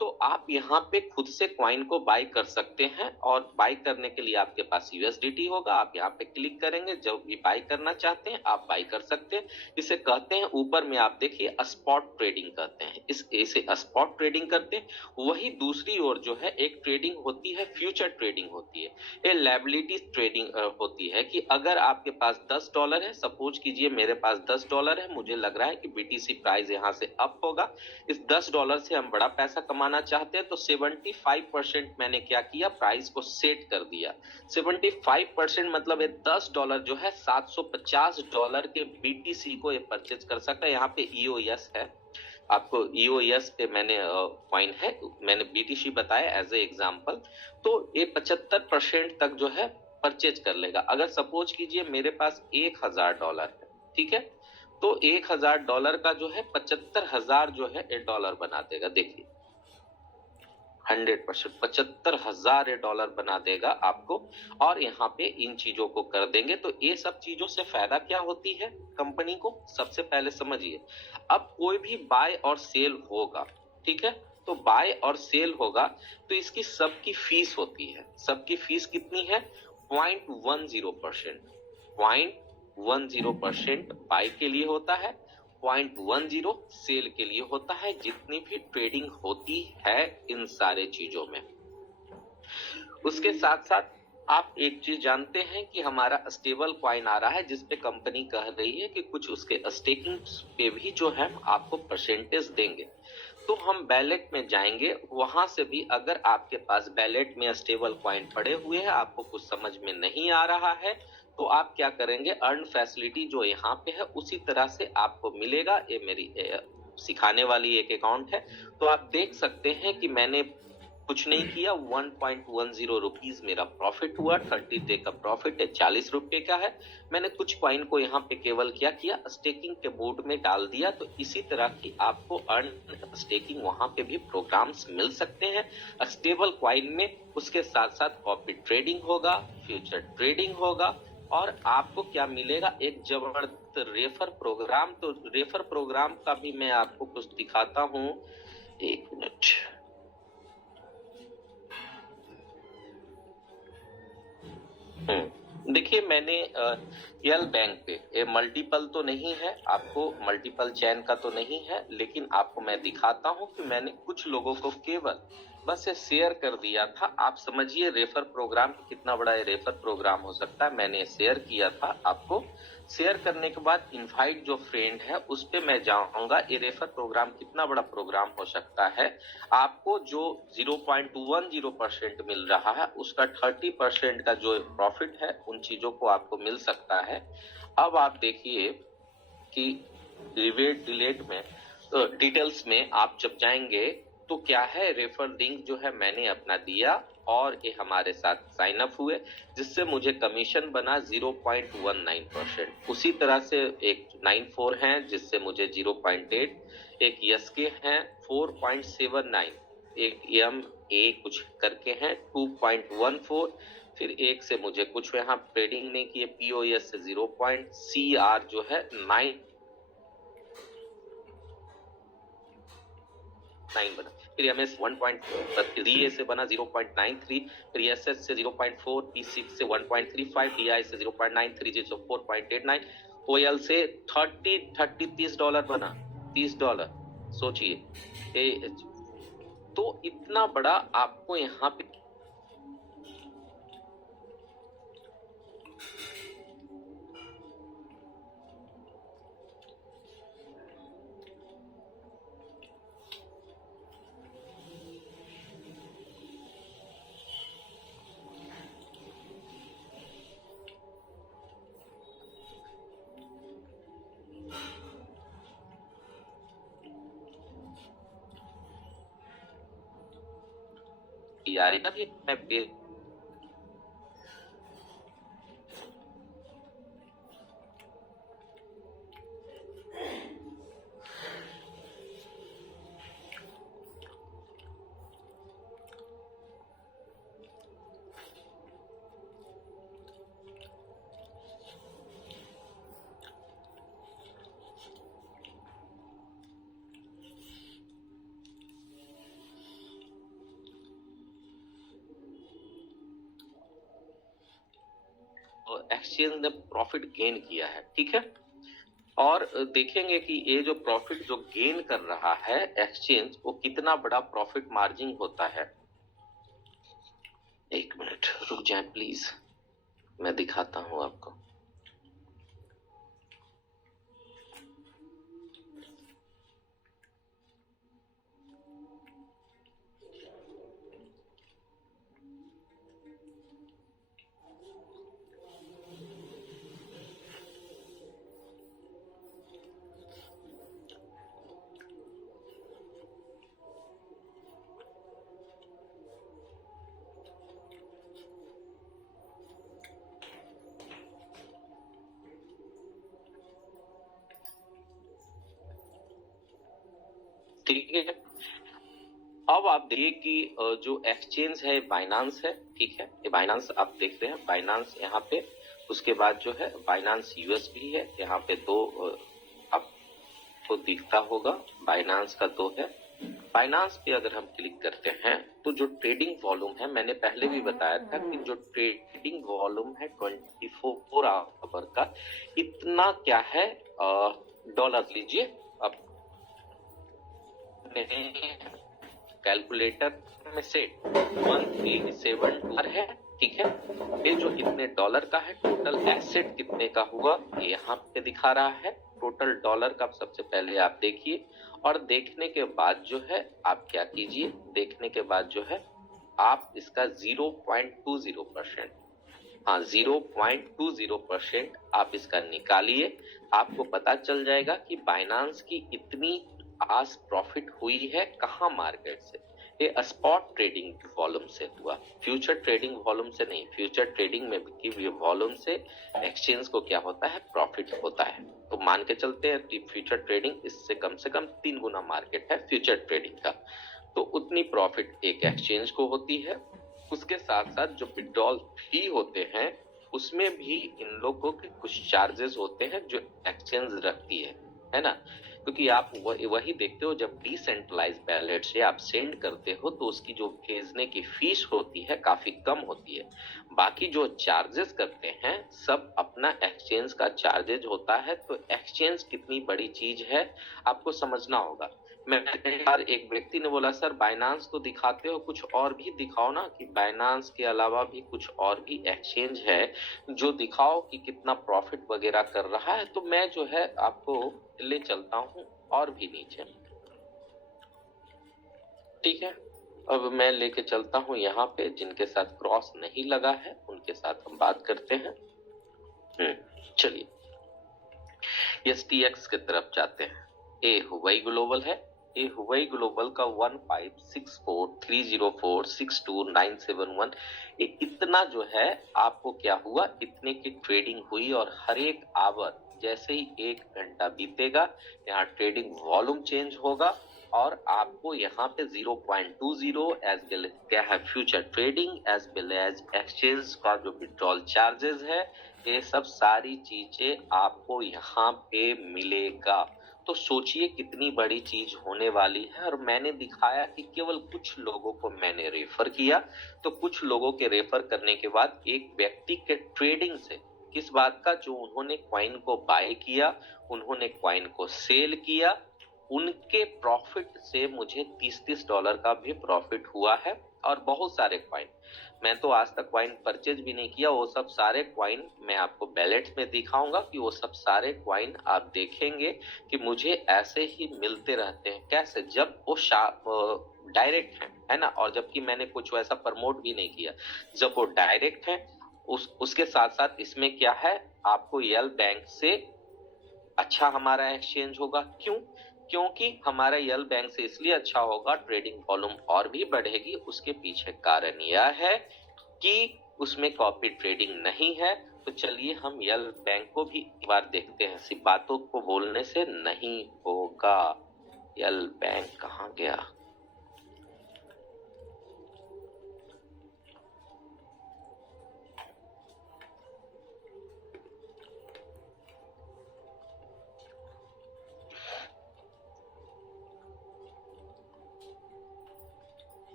तो आप यहाँ पे खुद से कॉइन को बाय कर सकते हैं, और बाय करने के लिए आपके पास USDT होगा। आप यहाँ पे क्लिक करेंगे, जब भी बाय करना चाहते हैं आप बाय कर सकते हैं। इसे कहते हैं, ऊपर में आप देखिए स्पॉट ट्रेडिंग कहते हैं, इसे स्पॉट ट्रेडिंग करते हैं। वही दूसरी ओर जो है एक ट्रेडिंग होती है, फ्यूचर ट्रेडिंग होती है। ये लायबिलिटी ट्रेडिंग होती है कि अगर आपके पास $10 है, सपोज कीजिए मेरे पास $10 है, मुझे लग रहा है कि BTC प्राइस यहाँ से अप होगा, इस $10 से हम बड़ा पैसा कमाना चाहते हैं, तो 75% मैंने क्या किया, प्राइस को सेट कर दिया। 75% मतलब ये $10 जो है $750 के BTC को ये परचेज कर सकता है। यहाँ पे EOS है, आपको EOS पे मैंने कॉइन है, मैंने BTC बताया एज ए एग्जांपल। तो ये 75% तक जो है परचेज कर लेगा। अगर सपोज कीजिए मेरे पास $1000 है, ठीक है, तो $1000 का जो है 75,000 जो है ये डॉलर बना देगा। देखिए 100% 75,000 डॉलर बना देगा आपको। और यहाँ पे इन चीजों को कर देंगे तो ये सब चीजों से फायदा क्या होती है कंपनी को, सबसे पहले समझिए। अब कोई भी बाय और सेल होगा, ठीक है, तो बाय और सेल होगा तो इसकी सबकी फीस होती है। सबकी फीस कितनी है, 0.10%। 0.10% बाय के लिए होता है, 0.10 सेल के लिए होता है। जितनी भी ट्रेडिंग होती है इन सारे चीजों में, उसके साथ साथ आप एक चीज जानते हैं कि हमारा स्टेबल कॉइन आ रहा है, जिसपे कंपनी कह रही है कि कुछ उसके स्टेकिंग पे भी जो है आपको परसेंटेज देंगे। तो हम बैलेट में जाएंगे, वहां से भी अगर आपके पास बैलेट में स्टेबल कॉइन पड़े हुए हैं, आपको कुछ समझ में नहीं आ रहा है, तो आप क्या करेंगे, अर्न फैसिलिटी जो यहाँ पे है उसी तरह से आपको मिलेगा। ये मेरी सिखाने वाली एक अकाउंट है, तो आप देख सकते हैं कि मैंने कुछ नहीं किया, 1.10 रुपीज मेरा प्रॉफिट हुआ। 30 डे का प्रॉफिट है, 40 रुपए का है। मैंने कुछ कॉइन को यहाँ पे केवल क्या किया, स्टेकिंग के मोड में डाल दिया। तो इसी तरह की आपको अर्न स्टेकिंग वहां पे भी प्रोग्राम्स मिल सकते हैं स्टेबल कॉइन में। उसके साथ साथ कॉपी ट्रेडिंग होगा, फ्यूचर ट्रेडिंग होगा, और आपको क्या मिलेगा, एक जबरदस्त रेफर प्रोग्राम। तो रेफर प्रोग्राम का भी मैं आपको कुछ दिखाता हूँ, एक मिनट। देखिए, मैंने यल बैंक पे ये मल्टीपल तो नहीं है, आपको मल्टीपल चैन का तो नहीं है, लेकिन आपको मैं दिखाता हूं कि मैंने कुछ लोगों को केवल बस ये शेयर कर दिया था। आप समझिए रेफर प्रोग्राम कितना बड़ा ये रेफर प्रोग्राम हो सकता है। मैंने शेयर किया था, आपको शेयर करने के बाद इनवाइट जो फ्रेंड है उस पे मैं जाऊंगा। ये रेफर प्रोग्राम कितना बड़ा प्रोग्राम हो सकता है। आपको जो 0.10% मिल रहा है उसका 30% का जो प्रॉफिट है उन चीजों को आपको मिल सकता है। अब आप देखिए कि रिवेट डिलेट में डिटेल्स में आप जब जाएंगे तो क्या है, रेफर लिंक जो है मैंने अपना दिया और ये हमारे साथ साइन अप हुए, जिससे मुझे कमीशन बना 0.19%। उसी तरह से एक 94 है जिससे मुझे 0.8, एक यस के हैं 4.79, एक एम ए कुछ करके हैं 2.14, फिर एक से मुझे कुछ यहाँ ट्रेडिंग नहीं किए, पीओएस से 0. CR जो है 9 बना, फिर एमएस 1.3 से बना 0.93, फिर एसएस से 0.4, P6 से 1.35, DI से 0.93, जी 4.89, ओएल से $30 बना, $30। सोचिए, तो इतना बड़ा आपको यहाँ पे यार ये मैं एक्सचेंज ने प्रॉफिट गेन किया है, ठीक है। और देखेंगे कि ये जो प्रॉफिट जो गेन कर रहा है एक्सचेंज, वो कितना बड़ा प्रॉफिट मार्जिन होता है। एक मिनट रुक जाए प्लीज, मैं दिखाता हूं आपको। ठीक है, अब आप देखिए कि जो एक्सचेंज है बाइनांस है, ठीक है। ये बाइनांस आप देख रहे हैं, बाइनांस यहाँ पे, उसके बाद जो है बाइनांस यूएस भी है, यहाँ पे दो आपको दिखता होगा, बाइनांस का दो है। बाइनांस पे अगर हम क्लिक करते हैं तो जो ट्रेडिंग वॉल्यूम है, मैंने पहले भी बताया था कि जो ट्रेडिंग वॉल्यूम है 24 आवर का, इतना क्या है डॉलर लीजिए अब कैलकुलेटर में से 1372 है, ठीक है। ये जो कितने डॉलर का है, टोटल एसेट कितने का हुआ ये यहाँ पे दिखा रहा है। टोटल डॉलर का सबसे पहले आप देखिए, और देखने के बाद जो है आप क्या कीजिए, देखने के बाद जो है आप इसका 0.20%, हाँ 0.20% आप इसका निकालिए। आपको पता चल जाएगा कि बाइनांस की इतनी आज प्रॉफिट हुई है कहाँ, मार्केट से। ये स्पॉट ट्रेडिंग वॉल्यूम से हुआ, फ्यूचर ट्रेडिंग वॉल्यूम से नहीं। फ्यूचर ट्रेडिंग में की वॉल्यूम से एक्सचेंज को क्या होता है, प्रॉफिट होता है। तो मान के चलते हैं कि फ्यूचर ट्रेडिंग इससे कम से कम 3 गुना मार्केट है फ्यूचर ट्रेडिंग का, तो उतनी प्रॉफिट एक एक्सचेंज को होती है। उसके साथ साथ जो विड्रॉल फी होते हैं उसमें भी इन लोगों के कुछ चार्जेस होते हैं जो एक्सचेंज रखती है ना। क्योंकि आप वही देखते हो, जब डिसेंट्रलाइज बैलेट से आप सेंड करते हो तो उसकी जो भेजने की फीस होती है काफी कम होती है। बाकी जो चार्जेस करते हैं सब अपना एक्सचेंज का चार्जेज होता है। तो एक्सचेंज कितनी बड़ी चीज है आपको समझना होगा। मैं यार, एक व्यक्ति ने बोला सर बाइनांस तो दिखाते हो, कुछ और भी दिखाओ ना, कि बाइनांस के अलावा भी कुछ और भी एक्सचेंज है जो दिखाओ कि कितना प्रॉफिट वगैरह कर रहा है। तो मैं जो है आपको ले चलता हूं और भी नीचे, ठीक है। अब मैं लेके चलता हूं यहाँ पे, जिनके साथ क्रॉस नहीं लगा है उनके साथ हम बात करते हैं। चलिए STX की तरफ जाते हैं। ए हुवई ग्लोबल है। ये हुवई ग्लोबल का 156430462971, ये इतना जो है आपको क्या हुआ, इतने की ट्रेडिंग हुई। और हर एक आवर जैसे ही 1 घंटा बीतेगा यहाँ ट्रेडिंग वॉल्यूम चेंज होगा और आपको यहाँ पे 0.20 एज वेल क्या है future trading as well as exchange का जो विड्रॉल चार्जेस है, ये सब सारी चीजें आपको यहाँ पे मिलेगा। तो सोचिए कितनी बड़ी चीज होने वाली है। और मैंने दिखाया कि केवल कुछ लोगों को मैंने रेफर किया, तो कुछ लोगों के रेफर करने के बाद एक व्यक्ति के ट्रेडिंग से किस बात का, जो उन्होंने कॉइन को बाय किया, उन्होंने कॉइन को सेल किया, उनके प्रॉफिट से मुझे $30 का भी प्रॉफिट हुआ है। और बहुत सारे कॉइन, मैं तो आज तक कॉइन परचेज भी नहीं किया, वो सब सारे कॉइन मैं आपको बैलेट्स में दिखाऊंगा कि वो सब सारे कॉइन आप देखेंगे कि मुझे ऐसे ही मिलते रहते हैं। कैसे, जब वो डायरेक्ट है ना, और जबकि मैंने कुछ वैसा प्रमोट भी नहीं किया, जब वो डायरेक्ट है उसके साथ साथ इसमें क्या है, आपको यल बैंक से अच्छा हमारा एक्सचेंज होगा। क्योंकि हमारा यल बैंक से इसलिए अच्छा होगा, ट्रेडिंग वॉल्यूम और भी बढ़ेगी। उसके पीछे कारण यह है कि उसमें कॉपी ट्रेडिंग नहीं है। तो चलिए हम यल बैंक को भी एक बार देखते हैं, सिर्फ बातों को बोलने से नहीं होगा। यल बैंक कहाँ गया?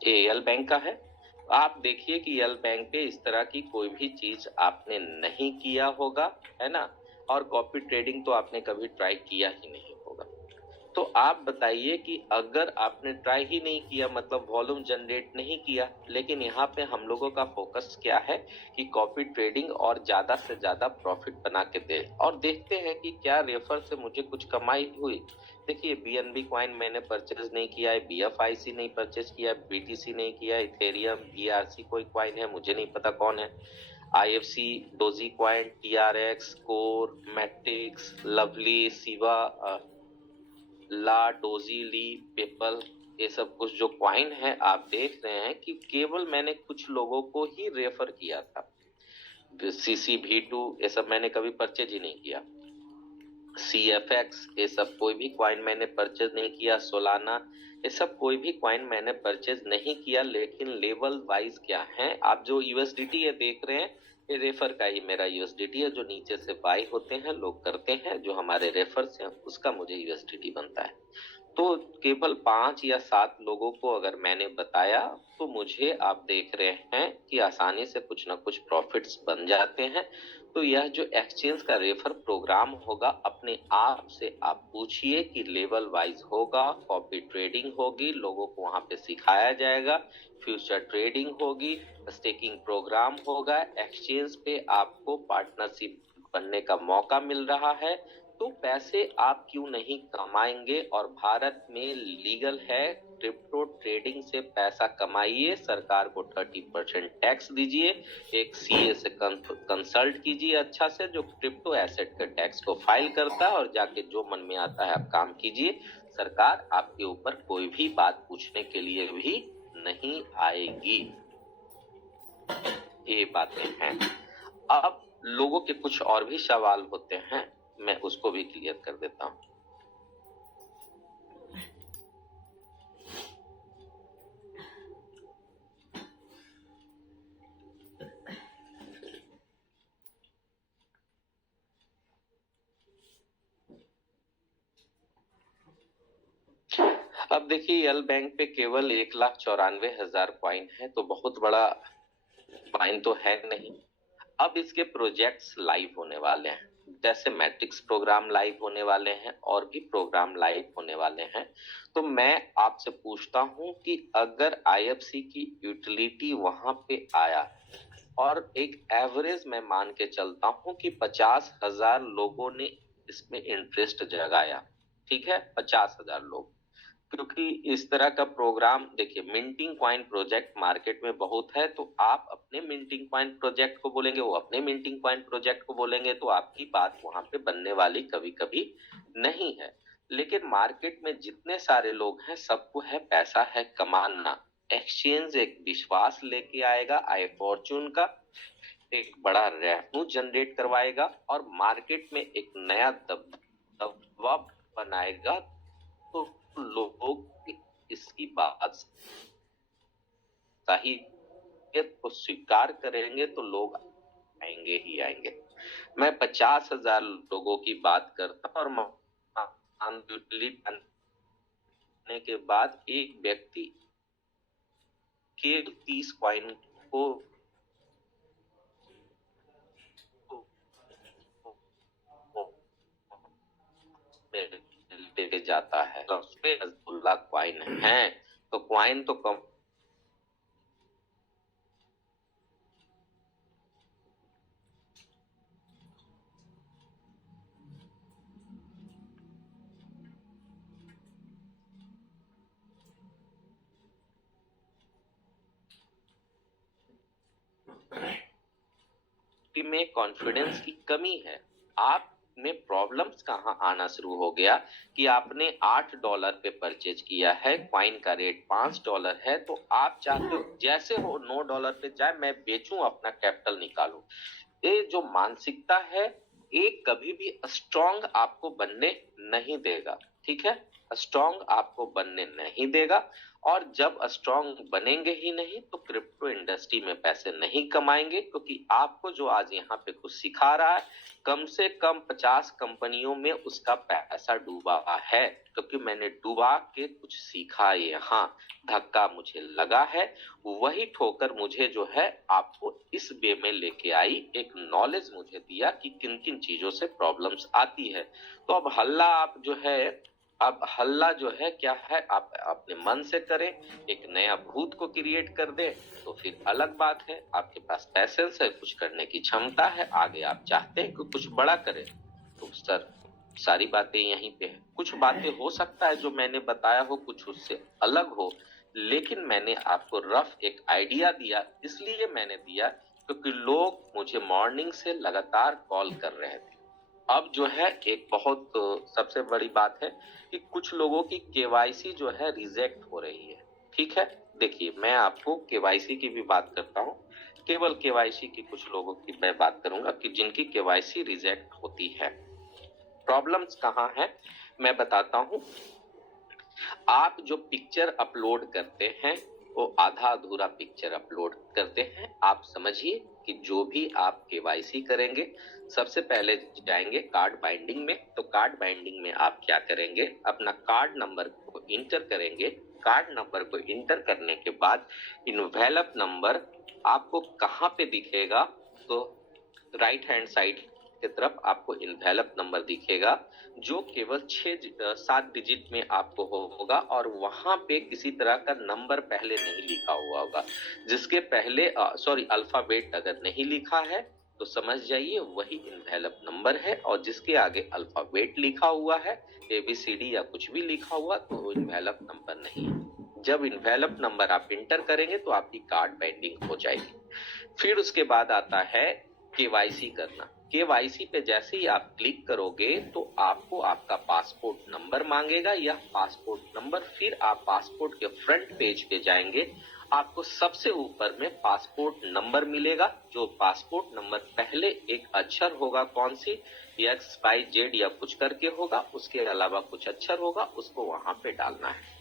ये यल बैंक का है। आप देखिए कि यल बैंक पे इस तरह की कोई भी चीज आपने नहीं किया होगा, है ना। और कॉपी ट्रेडिंग तो आपने कभी ट्राई किया ही नहीं होगा। तो आप बताइए कि अगर आपने ट्राई ही नहीं किया, मतलब वॉल्यूम जनरेट नहीं किया, लेकिन यहाँ पे हम लोगों का फोकस क्या है कि कॉपी ट्रेडिंग और ज्यादा से ज्यादा प्रॉफिट बना के दे। और देखते हैं कि क्या रेफर से मुझे कुछ कमाई हुई। देखिए BNB कॉइन मैंने परचेज नहीं किया है, BFIC नहीं परचेज किया, BTC नहीं किया, इथेरियम, BRC कोई कॉइन है मुझे नहीं पता कौन है, IFC, doji coin, TRX, core, matrix, lovely, सिवा, ला, डोजी, ली, पेपल, ये सब कुछ जो कॉइन है आप देख रहे हैं कि केवल मैंने कुछ लोगों को ही रेफर किया था। CCV2 ये सब मैंने कभी परचेज ही नहीं किया। CFX ये सब कोई भी कॉइन मैंने परचेज नहीं किया। सोलाना ये सब कोई भी कॉइन मैंने परचेज नहीं किया। लेकिन लेवल वाइज क्या है, आप जो USDT ये देख रहे हैं, ये रेफर का ही मेरा USDT है, जो नीचे से बाई होते हैं लोग करते हैं, जो हमारे रेफर से उसका मुझे USDT बनता है। तो केवल 5 या 7 लोगों को अगर मैंने बताया तो मुझे आप देख रहे हैं कि आसानी से कुछ ना कुछ प्रॉफिट्स बन जाते हैं। तो यह जो एक्सचेंज का रेफर प्रोग्राम होगा, अपने आप से आप पूछिए कि लेवल वाइज होगा, कॉपी ट्रेडिंग होगी, लोगों को वहां पे सिखाया जाएगा, फ्यूचर ट्रेडिंग होगी, स्टेकिंग प्रोग्राम होगा, एक्सचेंज पे आपको पार्टनरशिप बनने का मौका मिल रहा है। तो पैसे आप क्यों नहीं कमाएंगे। और भारत में लीगल है, क्रिप्टो ट्रेडिंग से पैसा कमाइए, सरकार को 30% टैक्स दीजिए, एक CA से कंसल्ट कीजिए अच्छा से, जो क्रिप्टो एसेट के टैक्स को फाइल करता है, और जाके जो मन में आता है आप काम कीजिए। सरकार आपके ऊपर कोई भी बात पूछने के लिए भी नहीं आएगी। ये बातें हैं। अब लोगों के कुछ और भी सवाल होते हैं, मैं उसको भी क्लियर कर देता हूं। अब देखिए, यल बैंक पे केवल 1,94,000 कॉइन है, तो बहुत बड़ा कॉइन तो है नहीं। अब इसके प्रोजेक्ट्स लाइव होने वाले हैं, जैसे मैट्रिक्स प्रोग्राम लाइव होने वाले हैं और भी प्रोग्राम लाइव होने वाले हैं। तो मैं आपसे पूछता हूं कि अगर आईएफसी की यूटिलिटी वहां पे आया और एक एवरेज मैं मान के चलता हूं कि 50,000 लोगों ने इसमें इंटरेस्ट जगाया, ठीक है, 50,000 लोग, क्योंकि इस तरह का प्रोग्राम, देखिए मिंटिंग कॉइन प्रोजेक्ट मार्केट में बहुत है, तो आप अपने मिंटिंग कॉइन प्रोजेक्ट को बोलेंगे, वो अपने मिंटिंग कॉइन प्रोजेक्ट को बोलेंगे, तो आपकी बात वहां पे बनने वाली कभी कभी नहीं है। लेकिन मार्केट में जितने सारे लोग हैं, सबको है पैसा है कमाना। एक्सचेंज एक विश्वास लेके आएगा, आई फॉर्चून का एक बड़ा रेवेन्यू जनरेट करवाएगा और मार्केट में एक नया दबदबा बनाएगा। तो लोग इसकी बात सही को स्वीकार करेंगे तो लोग आएंगे ही आएंगे। मैं 50,000 लोगों की बात करता हूं और बनने के बाद एक व्यक्ति के 30 कॉइन को ले जाता है, उसपे रसगुल्ला क्वाइन है, तो क्वाइन तो कम में कॉन्फिडेंस की कमी है। आप में प्रॉब्लम्स कहां आना शुरू हो गया कि आपने $8 पे परचेज किया है, क्वाइन का रेट $5 है, तो आप चाहते हो जैसे हो $9 पे जाए, मैं बेचूं, अपना कैपिटल निकालूं। ये जो मानसिकता है, एक कभी भी स्ट्रांग आपको बनने नहीं देगा, ठीक है, स्ट्रांग आपको बनने नहीं देगा। और जब स्ट्रांग बनेंगे ही नहीं तो क्रिप्टो इंडस्ट्री में पैसे नहीं कमाएंगे, क्योंकि आपको जो आज यहाँ पे कुछ सिखा रहा है, कम से कम 50 कंपनियों में उसका पैसा डूबा है, क्योंकि मैंने डूबा के कुछ सीखा, यहाँ धक्का मुझे लगा है, वही ठोकर मुझे जो है आपको इस वे में लेके आई, एक नॉलेज मुझे दिया कि किन किन चीजों से प्रॉब्लम्स आती है। तो अब हल्ला आप जो है, अब हल्ला जो है क्या है, आप अपने मन से करें, एक नया भूत को क्रिएट कर दे तो फिर अलग बात है। आपके पास पैसेंस है, कुछ करने की क्षमता है, आगे आप चाहते हैं कि कुछ बड़ा करें, तो सर सारी बातें यहीं पे है। कुछ बातें हो सकता है जो मैंने बताया हो कुछ उससे अलग हो, लेकिन मैंने आपको रफ एक आइडिया दिया, इसलिए मैंने दिया क्योंकि लोग मुझे मॉर्निंग से लगातार कॉल कर रहे थे। अब जो है एक बहुत सबसे बड़ी बात है कि कुछ लोगों की केवाईसी जो है रिजेक्ट हो रही है, ठीक है। देखिए, मैं आपको केवाईसी की भी बात करता हूँ, केवल केवाईसी की कुछ लोगों की मैं बात करूंगा कि जिनकी केवाईसी रिजेक्ट होती है। प्रॉब्लम्स कहाँ है मैं बताता हूँ। आप जो पिक्चर अपलोड करते हैं वो आधा अधूरा पिक्चर अपलोड करते हैं। आप समझिए कि जो भी आप केवाईसी करेंगे, सबसे पहले जाएंगे कार्ड बाइंडिंग में, तो कार्ड बाइंडिंग में आप क्या करेंगे, अपना कार्ड नंबर को इंटर करेंगे। कार्ड नंबर को इंटर करने के बाद इनवेलप नंबर आपको कहाँ पे दिखेगा, तो राइट हैंड साइड की तरफ आपको इनवेलप नंबर दिखेगा, जो केवल 6-7 डिजिट में आपको होगा, और वहां पे किसी तरह का नंबर पहले नहीं लिखा हुआ होगा। जिसके पहले अल्फाबेट अगर नहीं लिखा है तो समझ जाइए वही इनवेलप नंबर है, और जिसके आगे अल्फाबेट लिखा हुआ है, ABCD या कुछ भी लिखा हुआ, तो वो इनवेलप नंबर नहीं है। जब इनवेलप नंबर आप इंटर करेंगे तो आपकी कार्ड बाइंडिंग हो जाएगी। फिर उसके बाद आता है केवाईसी करना। केवाईसी पे जैसे ही आप क्लिक करोगे तो आपको आपका पासपोर्ट नंबर मांगेगा। यह पासपोर्ट नंबर, फिर आप पासपोर्ट के फ्रंट पेज पे जाएंगे, आपको सबसे ऊपर में पासपोर्ट नंबर मिलेगा। जो पासपोर्ट नंबर पहले एक अक्षर होगा, कौन सी, XYZ या कुछ करके होगा, उसके अलावा कुछ अक्षर होगा, उसको वहां पे डालना है।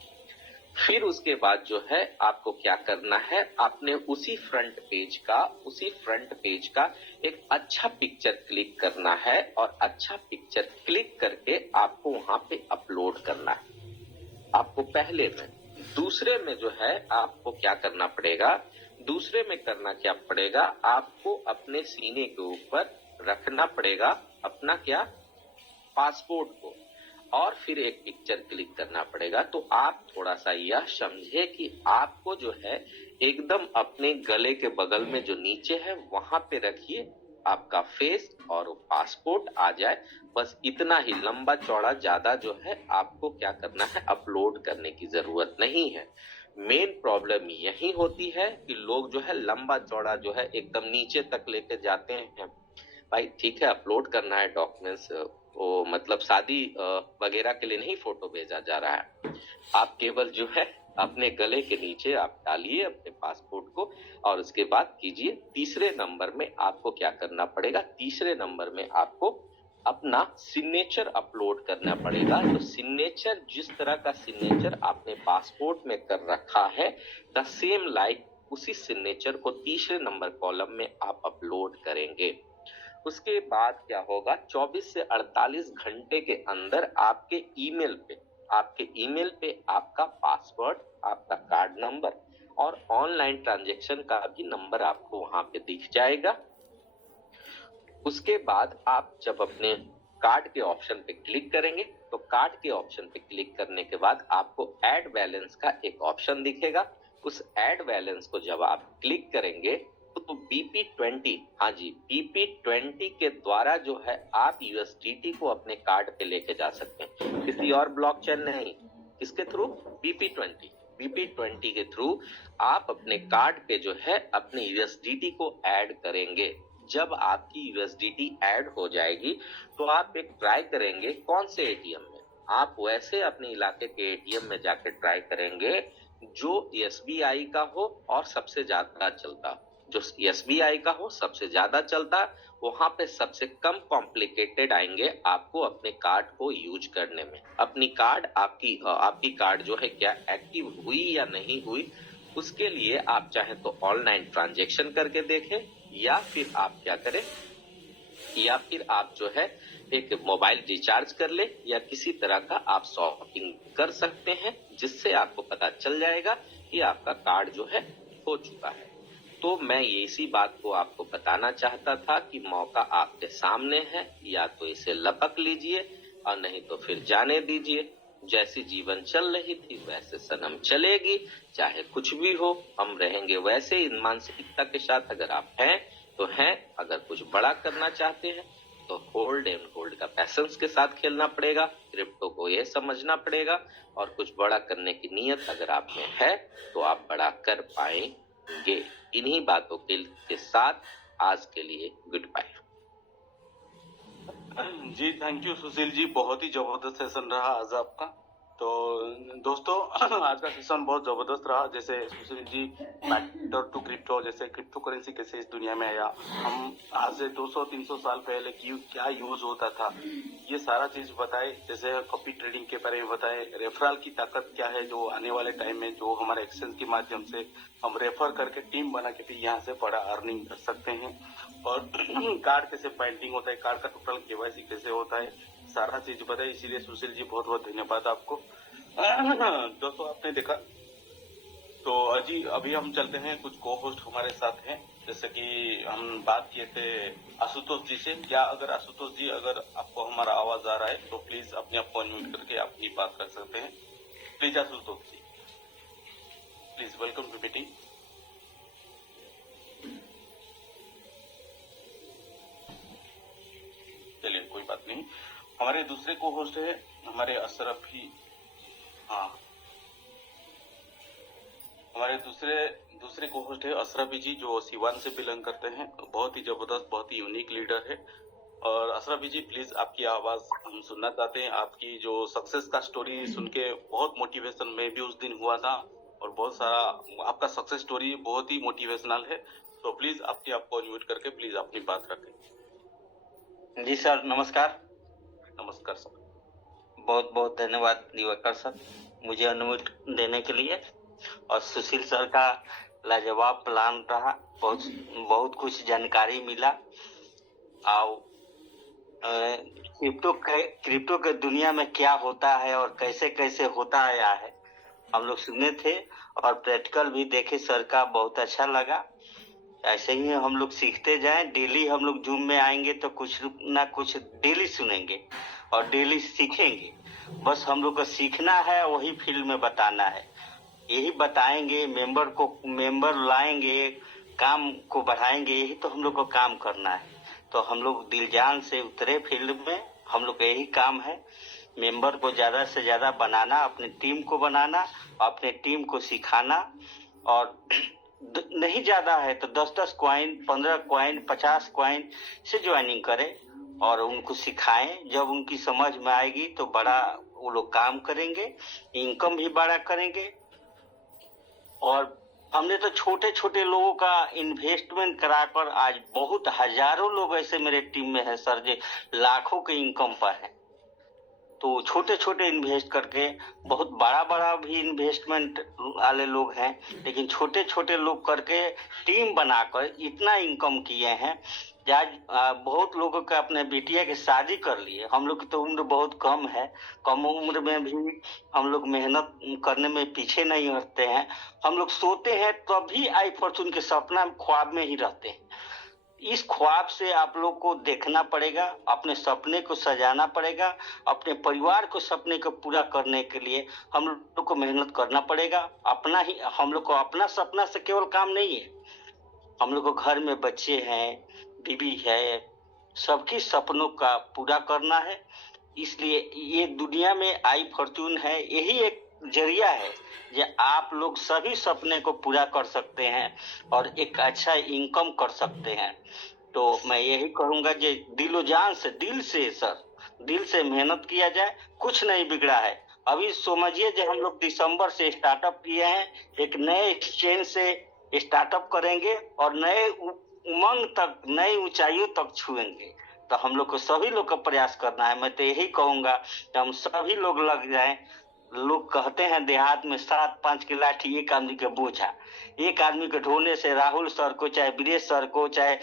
फिर उसके बाद जो है आपको क्या करना है, आपने उसी फ्रंट पेज का एक अच्छा पिक्चर क्लिक करना है और अच्छा पिक्चर क्लिक करके आपको वहां पे अपलोड करना है। आपको पहले में, दूसरे में जो है आपको क्या करना पड़ेगा, दूसरे में करना क्या पड़ेगा, आपको अपने सीने के ऊपर रखना पड़ेगा अपना क्या, पासपोर्ट को, और फिर एक पिक्चर क्लिक करना पड़ेगा। तो आप थोड़ा सा यह समझे कि आपको जो है एकदम अपने गले के बगल में जो नीचे है वहां पे रखिए आपका फेस और पासपोर्ट आ जाए। बस इतना ही, लंबा चौड़ा ज्यादा जो है आपको क्या करना है, अपलोड करने की जरूरत नहीं है। मेन प्रॉब्लम यही होती है कि लोग जो है लंबा चौड़ा जो है एकदम नीचे तक लेके जाते हैं। भाई ठीक है, अपलोड करना है डॉक्यूमेंट्स, वो मतलब शादी वगैरह के लिए नहीं फोटो भेजा जा रहा है। आप केवल जो है अपने गले के नीचे आप डालिए अपने पासपोर्ट को और उसके बाद कीजिए। तीसरे नंबर में आपको क्या करना पड़ेगा, तीसरे नंबर में आपको अपना सिग्नेचर अपलोड करना पड़ेगा। तो सिग्नेचर, जिस तरह का सिग्नेचर आपने पासपोर्ट में कर रखा है, द सेम लाइक उसी सिग्नेचर को तीसरे नंबर कॉलम में आप अपलोड करेंगे। उसके बाद क्या होगा, 24 से 48 घंटे के अंदर आपके ईमेल पे आपका पासवर्ड, आपका कार्ड नंबर और ऑनलाइन ट्रांजैक्शन का भी नंबर आपको वहां पे दिख जाएगा। उसके बाद आप जब अपने कार्ड के ऑप्शन पे क्लिक करेंगे तो कार्ड के ऑप्शन पे क्लिक करने के बाद आपको ऐड बैलेंस का एक ऑप्शन दिखेगा। उस ऐड बैलेंस को जब आप क्लिक करेंगे तो BP20, हाँ जी, BP20 के द्वारा जो है आप USDT को अपने कार्ड पे लेके जा सकते हैं, किसी और ब्लॉकचेन नहीं। किसके थ्रू, BP20 के थ्रू आप अपने कार्ड पे जो है अपने USDT को ऐड करेंगे। जब आपकी USDT ऐड हो जाएगी तो आप एक ट्राई करेंगे, कौन से ATM में, आप वैसे अपने इलाके के ATM में जाके ट्राई करेंगे जो SBI का हो और सबसे ज्यादा चलता, जो SBI का हो सबसे ज्यादा चलता, वहां पे सबसे कम कॉम्प्लिकेटेड आएंगे आपको अपने कार्ड को यूज करने में। अपनी कार्ड, आपकी कार्ड जो है क्या एक्टिव हुई या नहीं हुई, उसके लिए आप चाहे तो ऑनलाइन ट्रांजैक्शन करके देखें, या फिर आप क्या करें, या फिर आप जो है एक मोबाइल रिचार्ज कर ले, या किसी तरह का आप शॉपिंग कर सकते हैं, जिससे आपको पता चल जाएगा कि आपका कार्ड जो है हो चुका है। तो मैं इसी बात को आपको बताना चाहता था कि मौका आपके सामने है, या तो इसे लपक लीजिए और नहीं तो फिर जाने दीजिए। जैसी जीवन चल रही थी वैसे सनम चलेगी, चाहे कुछ भी हो, हम रहेंगे वैसे इन मानसिकता के साथ। अगर आप हैं तो हैं, अगर कुछ बड़ा करना चाहते हैं तो होल्ड एंड होल्ड का पैसेंस के साथ खेलना पड़ेगा, क्रिप्टो को ये समझना पड़ेगा, और कुछ बड़ा करने की नीयत अगर आप में है तो आप बड़ा कर पाएंगे। इन्हीं बातों के साथ आज के लिए गुड बाय। जी थैंक यू सुशील जी, बहुत ही जबरदस्त सेशन रहा आज आपका। तो दोस्तों आज का सेशन बहुत जबरदस्त रहा। जैसे Sushil ji matter to crypto, जैसे क्रिप्टो करेंसी कैसे इस दुनिया में आया, हम आज से 200-300 साल पहले क्या यूज होता था, ये सारा चीज बताए। जैसे कॉपी ट्रेडिंग के बारे में बताए, रेफरल की ताकत क्या है, जो आने वाले टाइम में जो हमारे एक्सचेंज के माध्यम से हम रेफर करके टीम बना के भी यहाँ से बड़ा अर्निंग कर सकते हैं, और कार्ड कैसे बाइंडिंग होता है, कार्ड का टोटल केवाईसी कैसे होता है, सारा चीज बताए। इसीलिए सुशील जी बहुत बहुत धन्यवाद आपको। दोस्तों आपने देखा, तो अजी अभी हम चलते हैं, कुछ को होस्ट हमारे साथ हैं। जैसे कि हम बात किए थे आशुतोष जी से। क्या अगर आशुतोष जी, अगर आपको हमारा आवाज आ रहा है तो प्लीज अपने आप को अनम्यूट करके अपनी बात कर सकते हैं। Please Ashutosh ji, please welcome to meeting. चलिए कोई बात नहीं। हमारे दूसरे को होस्ट है हमारे अशरफ ही, हाँ हमारे दूसरे को होस्ट है अशरफ जी, जो सिवान से बिलोंग करते हैं। बहुत ही जबरदस्त, बहुत ही यूनिक लीडर है। और अशरफ जी प्लीज आपकी आवाज हम सुनना चाहते हैं। आपकी जो सक्सेस का स्टोरी सुन के बहुत मोटिवेशन में भी उस दिन हुआ था, और बहुत सारा आपका सक्सेस स्टोरी बहुत ही मोटिवेशनल है। तो प्लीज आपको अनम्यूट करके प्लीज अपनी बात रखें। जी सर, नमस्कार। नमस्कार सर। बहुत बहुत धन्यवाद दिवाकर सर, मुझे अनम्यूट देने के लिए। और सुशील सर का लाजवाब प्लान रहा, बहुत बहुत कुछ जानकारी मिला। और क्रिप्टो के दुनिया में क्या होता है और कैसे कैसे होता आया है, हम लोग सुने थे और प्रैक्टिकल भी देखे सर का, बहुत अच्छा लगा। ऐसे ही हम लोग सीखते जाएं। डेली हम लोग जूम में आएंगे तो कुछ ना कुछ डेली सुनेंगे और डेली सीखेंगे। बस हम लोग को सीखना है, वही फील्ड में बताना है, यही बताएंगे। मेंबर लाएंगे, काम को बढ़ाएंगे, यही तो हम लोग को काम करना है। तो हम लोग दिल जान से उतरे फील्ड में, हम लोग का यही काम है, मेंबर को ज्यादा से ज्यादा बनाना, अपनी टीम को बनाना, अपने टीम को सिखाना। और नहीं ज्यादा है तो 10-10 कॉइन, 15 कॉइन, 50 कॉइन से ज्वाइनिंग करें और उनको सिखाएं। जब उनकी समझ में आएगी तो बड़ा वो लोग काम करेंगे, इनकम भी बड़ा करेंगे। और हमने तो छोटे छोटे लोगों का इन्वेस्टमेंट कराकर आज बहुत हजारों लोग ऐसे मेरे टीम में है सर, जो लाखों के इनकम पर है। तो छोटे छोटे इन्वेस्ट करके, बहुत बड़ा बड़ा भी इन्वेस्टमेंट वाले लोग हैं, लेकिन छोटे छोटे लोग करके टीम बनाकर इतना इनकम किए हैं। आज बहुत लोगों का अपने बिटिया की शादी कर लिए। हम लोग की तो उम्र बहुत कम है, कम उम्र में भी हम लोग मेहनत करने में पीछे नहीं हटते हैं। हम लोग सोते हैं तभी आई फॉर्चून के सपना ख्वाब में ही रहते हैं। इस ख्वाब से आप लोग को देखना पड़ेगा, अपने सपने को सजाना पड़ेगा। अपने परिवार को सपने को पूरा करने के लिए हम लोग को मेहनत करना पड़ेगा। हम लोग को अपना सपना से केवल काम नहीं है, हम लोग को घर में बच्चे हैं, बीवी है, सबकी सपनों का पूरा करना है। इसलिए ये दुनिया में आई फॉर्चून है, यही एक जरिया है जो आप लोग सभी सपने को पूरा कर सकते हैं और एक अच्छा इनकम कर सकते हैं। तो मैं यही कहूंगा कि दिलो जान से, दिल से मेहनत किया जाए, कुछ नहीं बिगड़ा है। अभी समझिए जो हम लोग दिसंबर से स्टार्टअप किए हैं, एक नए एक्सचेंज से स्टार्टअप करेंगे और नए उमंग तक, नई ऊंचाइयों तक छुएंगे। तो हम लोग को सभी लोग का प्रयास करना है। मैं तो यही कहूंगा कि हम सभी लोग लग जाएं। लोग कहते हैं देहात में 7-5 की लाठी एक आदमी के बोझा, एक आदमी के ढोने से राहुल सर को, चाहे वीरेश सर को, चाहे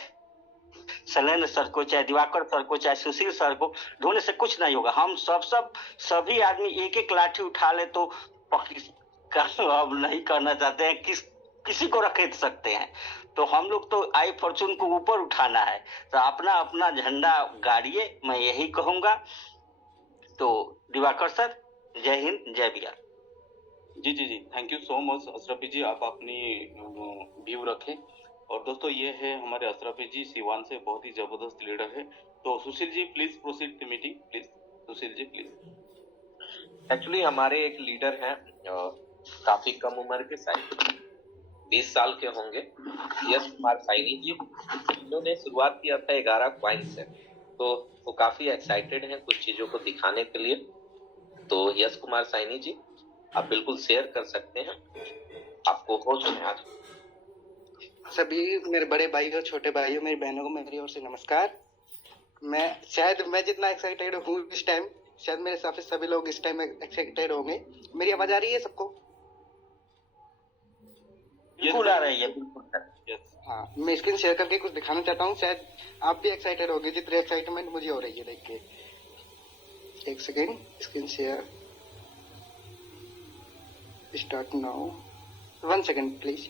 शैलेंद्र सर को, चाहे दिवाकर सर को, चाहे सुशील सर को ढोने से कुछ नहीं होगा। हम सभी आदमी एक एक लाठी उठा ले तो अब नहीं करना चाहते हैं, किसी को रख सकते हैं। तो हम लोग तो आई फॉर्चून को ऊपर उठाना है, तो अपना अपना झंडा गाड़िए, मैं यही कहूंगा। तो दिवाकर सर, जय हिंद, जय बिहार। जी जी जी, thank you so much Ashraf ji, आप अपनी व्यू रखें। और दोस्तों ये है हमारे अशरफ जी, सिवान से बहुत ही जबरदस्त लीडर है। तो Sushil ji please proceed the meeting, please Sushil ji please. Actually हमारे एक लीडर हैं, काफी कम उम्र के, शायद 20 साल के होंगे, यश कुमार साइनी जी। इन्होंने शुरुआत किया था 11 कॉइन से, तो वो काफी एक्साइटेड हैं कुछ चीजों को दिखाने के लिए। तो यश कुमार साइनी जी, आप बिल्कुल शेयर कर सकते हैं, आपको होस्ट है आज। सभी मेरे बड़े भाई और छोटे भाइयों, मेरी बहनों को मेरी ओर से नमस्कार। मैं जितना एक्साइटेड हूँ इस टाइम, शायद मेरे हिसाब से सभी लोग इस टाइम एक्साइटेड होंगे। मेरी आवाज आ रही है सबको? बिल्कुल आ रही है, बिल्कुल। हाँ, मैं स्क्रीन शेयर करके कुछ दिखाना चाहता हूँ, शायद आप भी एक्साइटेड होंगे जितनी एक्साइटमेंट मुझे हो रही है देख के। एक second, screen share start now, 1 second please.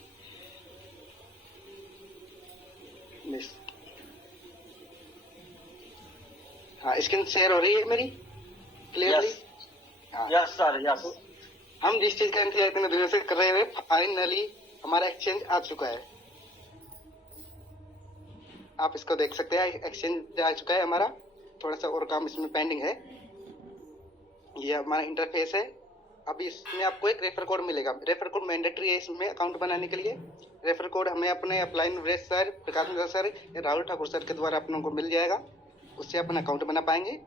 हाँ, स्क्रीन शेयर हो रही है मेरी क्लियरली? Yes sir, yes. हम जिस चीज का इंतजार इतने दिनों से कर रहे हैं, फाइनली हमारा एक्सचेंज आ चुका है। आप इसको देख सकते हैं, एक्सचेंज आ चुका है हमारा। थोड़ा सा और काम इसमें पेंडिंग है। ये हमारा इंटरफेस है। अभी इसमें आपको एक रेफर कोड मिलेगा। रेफर कोड मैंडेटरी है इसमें अकाउंट बनाने के लिए। रेफर कोड हमें अपने upline Viresh sir, Prakash Mishra sir या राहुल ठाकुर सर के द्वारा अपनों को मिल जाएगा। उससे अपन अकाउंट बना पाएंगे।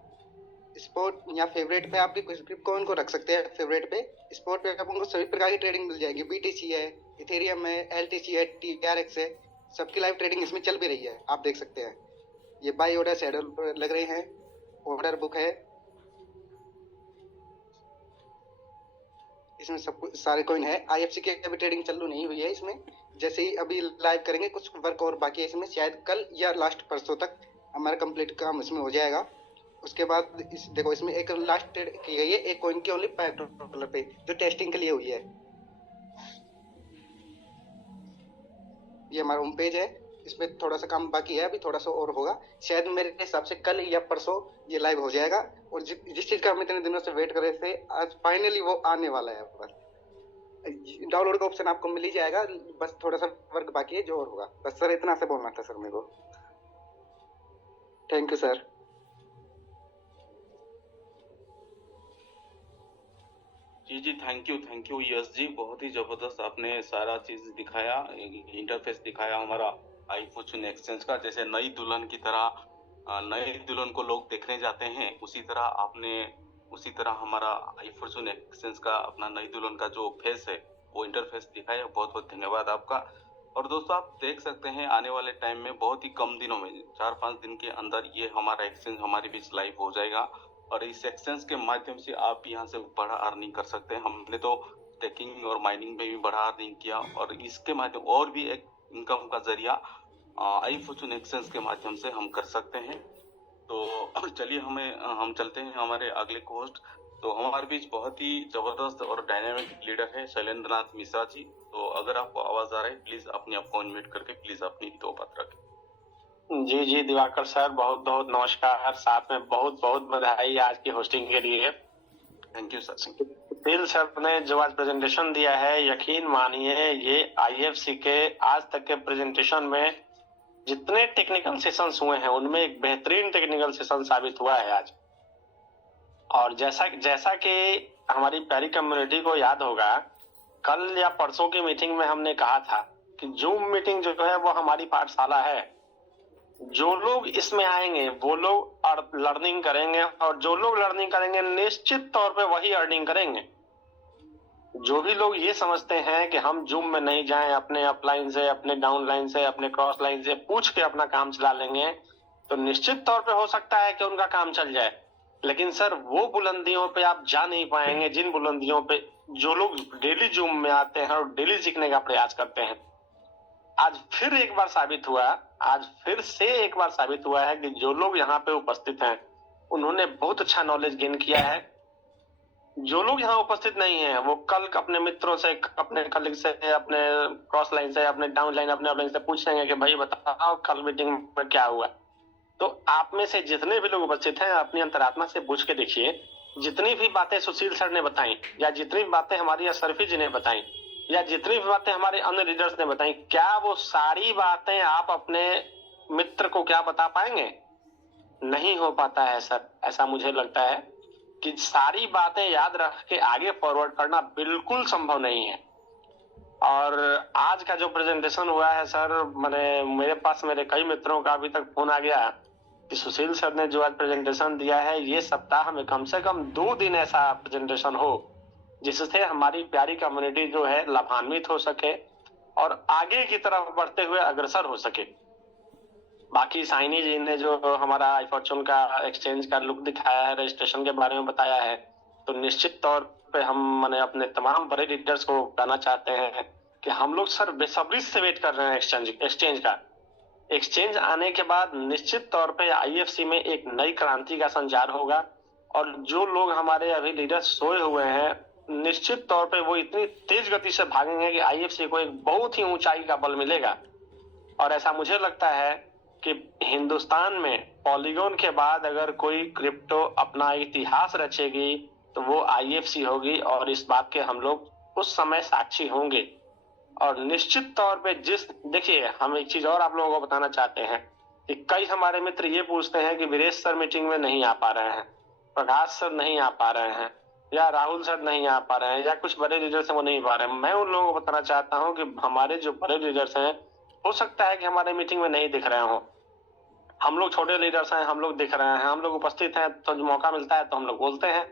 स्पॉट या फेवरेट पे आप भी कुछ भी कॉइन को रख सकते हैं फेवरेट पे। स्पॉट पे अपन को सभी प्रकार की ट्रेडिंग मिल जाएगी, बीटीसी है, इथेरियम है, एलटीसी है, टीआरएक्स है, सबकी लाइव ट्रेडिंग इसमें चल भी रही है, आप देख सकते हैं। ये बाई ऑर्डर शेड्यूल लग रहे हैं, ऑर्डर बुक है, इसमें सब कुछ सारे कॉइन है। आईएफसी की अभी ट्रेडिंग चालू नहीं हुई है इसमें, जैसे ही अभी लाइव करेंगे कुछ वर्क और बाकी है इसमें, शायद कल या लास्ट परसों तक हमारा कंप्लीट काम इसमें हो जाएगा। उसके बाद देखो इसमें एक लास्ट ट्रेड की गई है एक कॉइन की ओनली $5 पे, जो टेस्टिंग के लिए हुई है। ये हमारा होम पेज है, इसमें थोड़ा सा काम बाकी है, अभी थोड़ा सा और होगा, शायद मेरे हिसाब से कल या परसों ये लाइव हो जाएगा। और जिस चीज का हम इतने दिनों से वेट कर रहे थे, आज फाइनली वो आने वाला है। बस डाउनलोड का ऑप्शन आपको मिल ही जाएगा, बस थोड़ा सा वर्क बाकी है जो और होगा। बस सर इतना से बोलना था सर मेरे को। Thank you sir. जी थैंक यू यश जी, बहुत ही जबरदस्त आपने सारा चीज दिखाया, इंटरफेस दिखाया हमारा आई फॉर्चून एक्सचेंज का। जैसे नई दुल्हन की तरह नई दुल्हन को लोग देखने जाते हैं, उसी तरह हमारा आई फॉर्चून एक्सचेंज का अपना नई दुल्हन का जो फेस है वो इंटरफेस दिखाया। बहुत बहुत धन्यवाद आपका। और दोस्तों आप देख सकते हैं आने वाले टाइम में बहुत ही कम दिनों में 4-5 दिन के अंदर ये हमारा एक्सचेंज हमारे बीच लाइव हो जाएगा। और इस एक्सचेंज के माध्यम से आप यहाँ से बड़ा अर्निंग कर सकते हैं। हमने तो स्टेकिंग और माइनिंग में भी बड़ा अर्निंग किया, और इसके माध्यम और भी एक इनकम का जरिया आई फॉर्चून एक्सचेंज के माध्यम से हम कर सकते हैं। तो चलिए हम चलते हैं हमारे अगले होस्ट। तो हमारे बीच बहुत ही जबरदस्त और डायनामिक लीडर है शैलेंद्र नाथ मिश्रा जी। तो अगर आपको आवाज आ रहा है प्लीज अपने आप को अनम्यूट करके प्लीज अपनी 2 बात रखें। जी दिवाकर सर, बहुत बहुत नमस्कार, साथ में बहुत बहुत बधाई आज की होस्टिंग के लिए। Thank you sir. Sushil sir ने जो आज प्रेजेंटेशन दिया है, यकीन मानिए ये आईएफसी के आज तक के प्रेजेंटेशन में जितने टेक्निकल सेशंस हुए हैं उनमें एक बेहतरीन टेक्निकल सेशन साबित हुआ है आज। और जैसा कि हमारी प्यारी कम्युनिटी को याद होगा, कल या परसों की मीटिंग में हमने कहा था कि जूम मीटिंग जो है वो हमारी पाठशाला है। जो लोग इसमें आएंगे वो लोग लर्निंग करेंगे, और जो लोग लर्निंग करेंगे निश्चित तौर पे वही अर्निंग करेंगे। जो भी लोग ये समझते हैं कि हम जूम में नहीं जाएं, अपने अपलाइन से, अपने डाउनलाइन से, अपने क्रॉस लाइन से पूछ के अपना काम चला लेंगे, तो निश्चित तौर पे हो सकता है कि उनका काम चल जाए। लेकिन सर वो बुलंदियों पे आप जा नहीं पाएंगे जिन बुलंदियों पे जो लोग डेली जूम में आते हैं और डेली सीखने का प्रयास करते हैं। आज फिर से एक बार साबित हुआ है कि जो लोग यहाँ पे उपस्थित हैं उन्होंने बहुत अच्छा नॉलेज गेन किया है। जो लोग यहाँ उपस्थित नहीं हैं वो कल अपने मित्रों से, अपने कलीग से, अपने क्रॉस लाइन से, अपने डाउन लाइन, अपने अपलाइन से पूछेंगे कि भाई बताओ कल मीटिंग में क्या हुआ। तो आप में से जितने भी लोग उपस्थित हैं अपनी अंतरात्मा से पूछ के देखिए, जितनी भी बातें सुशील सर ने बताई, या जितनी भी बातें हमारी अशरफी जी ने बताई, या जितनी भी बातें हमारे अन्य लीडर्स ने बताई, क्या वो सारी बातें आप अपने मित्र को क्या बता पाएंगे? नहीं हो पाता है सर। ऐसा मुझे लगता है कि सारी बातें याद रख के आगे फॉरवर्ड करना बिल्कुल संभव नहीं है। और आज का जो प्रेजेंटेशन हुआ है सर, मेरे पास मेरे कई मित्रों का अभी तक फोन आ गया कि सुशील सर ने जो आज प्रेजेंटेशन दिया है, ये सप्ताह में कम से कम 2 दिन ऐसा प्रेजेंटेशन हो जिससे हमारी प्यारी कम्युनिटी जो है लाभान्वित हो सके और आगे की तरफ बढ़ते हुए अग्रसर हो सके। बाकी साइनी जी ने जो हमारा आई फॉर्चून का एक्सचेंज का लुक दिखाया है, रजिस्ट्रेशन के बारे में बताया है, तो निश्चित तौर पे हम अपने तमाम बड़े लीडर्स को बताना चाहते हैं कि हम लोग सर बेसब्री से वेट कर रहे हैं एक्सचेंज का। एक्सचेंज आने के बाद निश्चित तौर पे आईएफसी में एक नई क्रांति का संचार होगा, और जो लोग हमारे अभी लीडर्स सोए हुए हैं निश्चित तौर पे वो इतनी तेज गति से भागेंगे कि आईएफसी को एक बहुत ही ऊंचाई का बल मिलेगा। और ऐसा मुझे लगता है कि हिंदुस्तान में पॉलीगॉन के बाद अगर कोई क्रिप्टो अपना इतिहास रचेगी तो वो आईएफसी होगी, और इस बात के हम लोग उस समय साक्षी होंगे। और निश्चित तौर पे देखिए, हम एक चीज और आप लोगों को बताना चाहते हैं कि कई हमारे मित्र ये पूछते हैं कि वीरेश सर मीटिंग में नहीं आ पा रहे हैं, प्रकाश सर नहीं आ पा रहे हैं, या राहुल सर नहीं आ पा रहे हैं, या कुछ बड़े लीडर्स हैं वो नहीं पा रहे हैं। मैं उन लोगों को बताना चाहता हूं कि हमारे जो बड़े लीडर्स हैं हो सकता है कि हमारे मीटिंग में नहीं दिख रहे हो, हम लोग छोटे लीडर्स हैं, हम लोग दिख रहे हैं, हम लोग उपस्थित हैं, तो जो मौका मिलता है तो हम लोग बोलते हैं।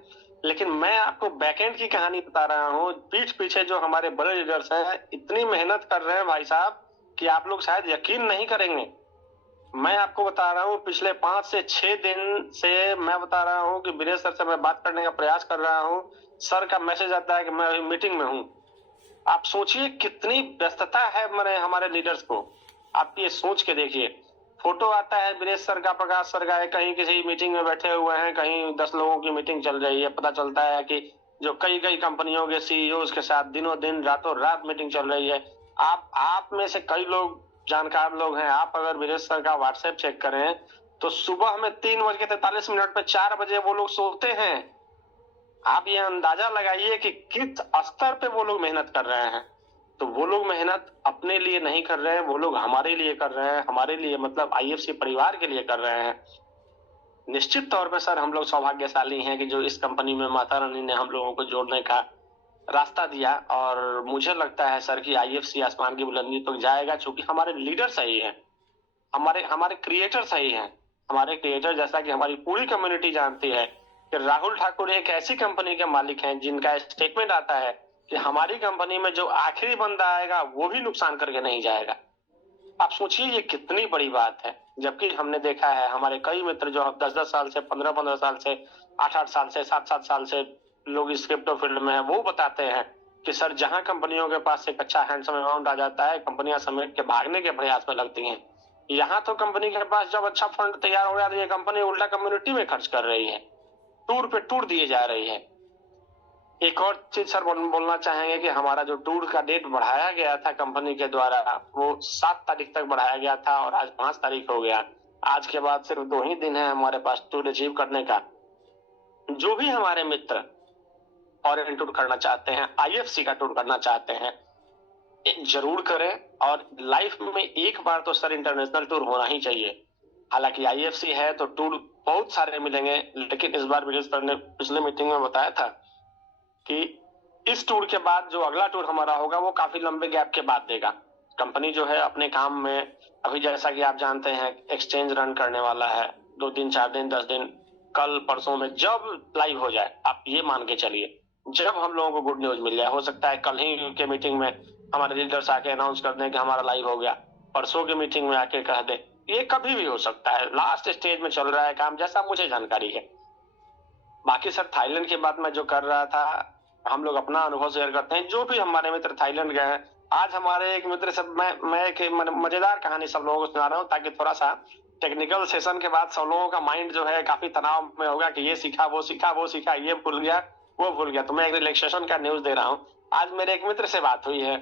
लेकिन मैं आपको बैकएंड की कहानी बता रहा हूँ। पीठ पीछे जो हमारे बड़े लीडर्स हैं इतनी मेहनत कर रहे हैं भाई साहब कि आप लोग शायद यकीन नहीं करेंगे। मैं आपको बता रहा हूँ पिछले 5 से 6 दिन से मैं बता रहा हूँ कि वीरेश सर से मैं बात करने का प्रयास कर रहा हूँ। सर का मैसेज आता है कि मैं अभी मीटिंग में हूँ। आप सोचिए कितनी व्यस्तता है हमारे लीडर्स को। आप ये सोच के देखिए। फोटो आता है वीरेश सर का, प्रकाश सर का, कहीं किसी मीटिंग में बैठे हुए हैं, कहीं 10 लोगों की मीटिंग चल रही है। पता चलता है कि जो कई कई कंपनियों के सीईओज के साथ दिनों दिन रातों रात मीटिंग चल रही है। आप में से कई लोग जानकार लोग हैं। आप अगर वीरेश सर का व्हाट्सएप चेक करें तो सुबह में 3:43 पे 4 बजे वो लोग सोते हैं। आप ये अंदाजा लगाइए कि किस स्तर पे वो लोग मेहनत कर रहे हैं। तो वो लोग मेहनत अपने लिए नहीं कर रहे हैं, वो लोग हमारे लिए कर रहे हैं। हमारे लिए मतलब आईएफसी परिवार के लिए कर रहे हैं। निश्चित तौर पे सर हम लोग सौभाग्यशाली हैं कि जो इस कंपनी में माता रानी ने हम लोगों को जोड़ने का रास्ता दिया। और मुझे लगता है सर कि आईएफसी आसमान की बुलंदी तक जाएगा, चूंकि हमारे लीडर सही हैं, हमारे क्रिएटर सही हैं। हमारे क्रिएटर, जैसा कि हमारी पूरी कम्युनिटी जानती है कि राहुल ठाकुर एक ऐसी कंपनी के मालिक हैं जिनका स्टेटमेंट आता है कि हमारी कंपनी में जो आखिरी बंदा आएगा वो भी नुकसान करके नहीं जाएगा। आप सोचिए ये कितनी बड़ी बात है। जबकि हमने देखा है हमारे कई मित्र जो 10-10 साल से, 15-15 साल से, 8-8 साल से, 7-7 साल से लोग इस क्रिप्टो फील्ड में है, वो बताते हैं कि सर जहां कंपनियों के पास एक अच्छा हैंडसम अमाउंट आ जाता है, कंपनियां समेट के भागने के प्रयास में लगती हैं। यहाँ तो कंपनी के पास जब अच्छा फंड तैयार हो जाती है, कंपनी उल्टा कम्युनिटी में खर्च कर रही है, टूर पे टूर दिए जा रही है। एक और चीज सर बोलना चाहेंगे कि हमारा जो टूर का डेट बढ़ाया गया था कंपनी के द्वारा, वो 7 तारीख तक बढ़ाया गया था और आज 5 तारीख हो गया। आज के बाद सिर्फ 2 ही दिन है हमारे पास टूर अचीव करने का। जो भी हमारे मित्र फॉरेन टूर करना चाहते हैं, आईएफसी का टूर करना चाहते हैं, जरूर करें। और लाइफ में एक बार तो सर इंटरनेशनल टूर होना ही चाहिए। हालांकि आईएफसी है तो टूर बहुत सारे मिलेंगे, लेकिन इस बार विजय सर ने पिछले मीटिंग में बताया था कि इस टूर के बाद जो अगला टूर हमारा होगा वो काफी लंबे गैप के बाद देगा। कंपनी जो है अपने काम में अभी, जैसा कि आप जानते हैं, एक्सचेंज रन करने वाला है 2 दिन, 4 दिन, 10 दिन, कल परसों में जब लाइव हो जाए, आप ये मान के चलिए जब हम लोगों को गुड न्यूज मिल जाए। हो सकता है कल ही के मीटिंग में हमारे लीडर्स आके अनाउंस कर दें कि हमारा लाइव हो गया, परसों की मीटिंग में आके कह दे, ये कभी भी हो सकता है। लास्ट स्टेज में चल रहा है काम, जैसा मुझे जानकारी है। बाकी सर थाईलैंड की बात मैं जो कर रहा था, हम लोग अपना अनुभव शेयर करते हैं। जो भी हमारे मित्र थाईलैंड गए हैं, आज हमारे एक मित्र से मैं एक मजेदार कहानी सब लोगों को सुना रहा हूँ, ताकि थोड़ा सा टेक्निकल सेशन के बाद सब लोगों का माइंड जो है काफी तनाव में होगा कि ये सीखा, वो सीखा, वो सीखा, ये भूल गया, वो भूल गया। तो मैं एक रिलैक्सेशन का न्यूज दे रहा हूँ। आज मेरे एक मित्र से बात हुई है,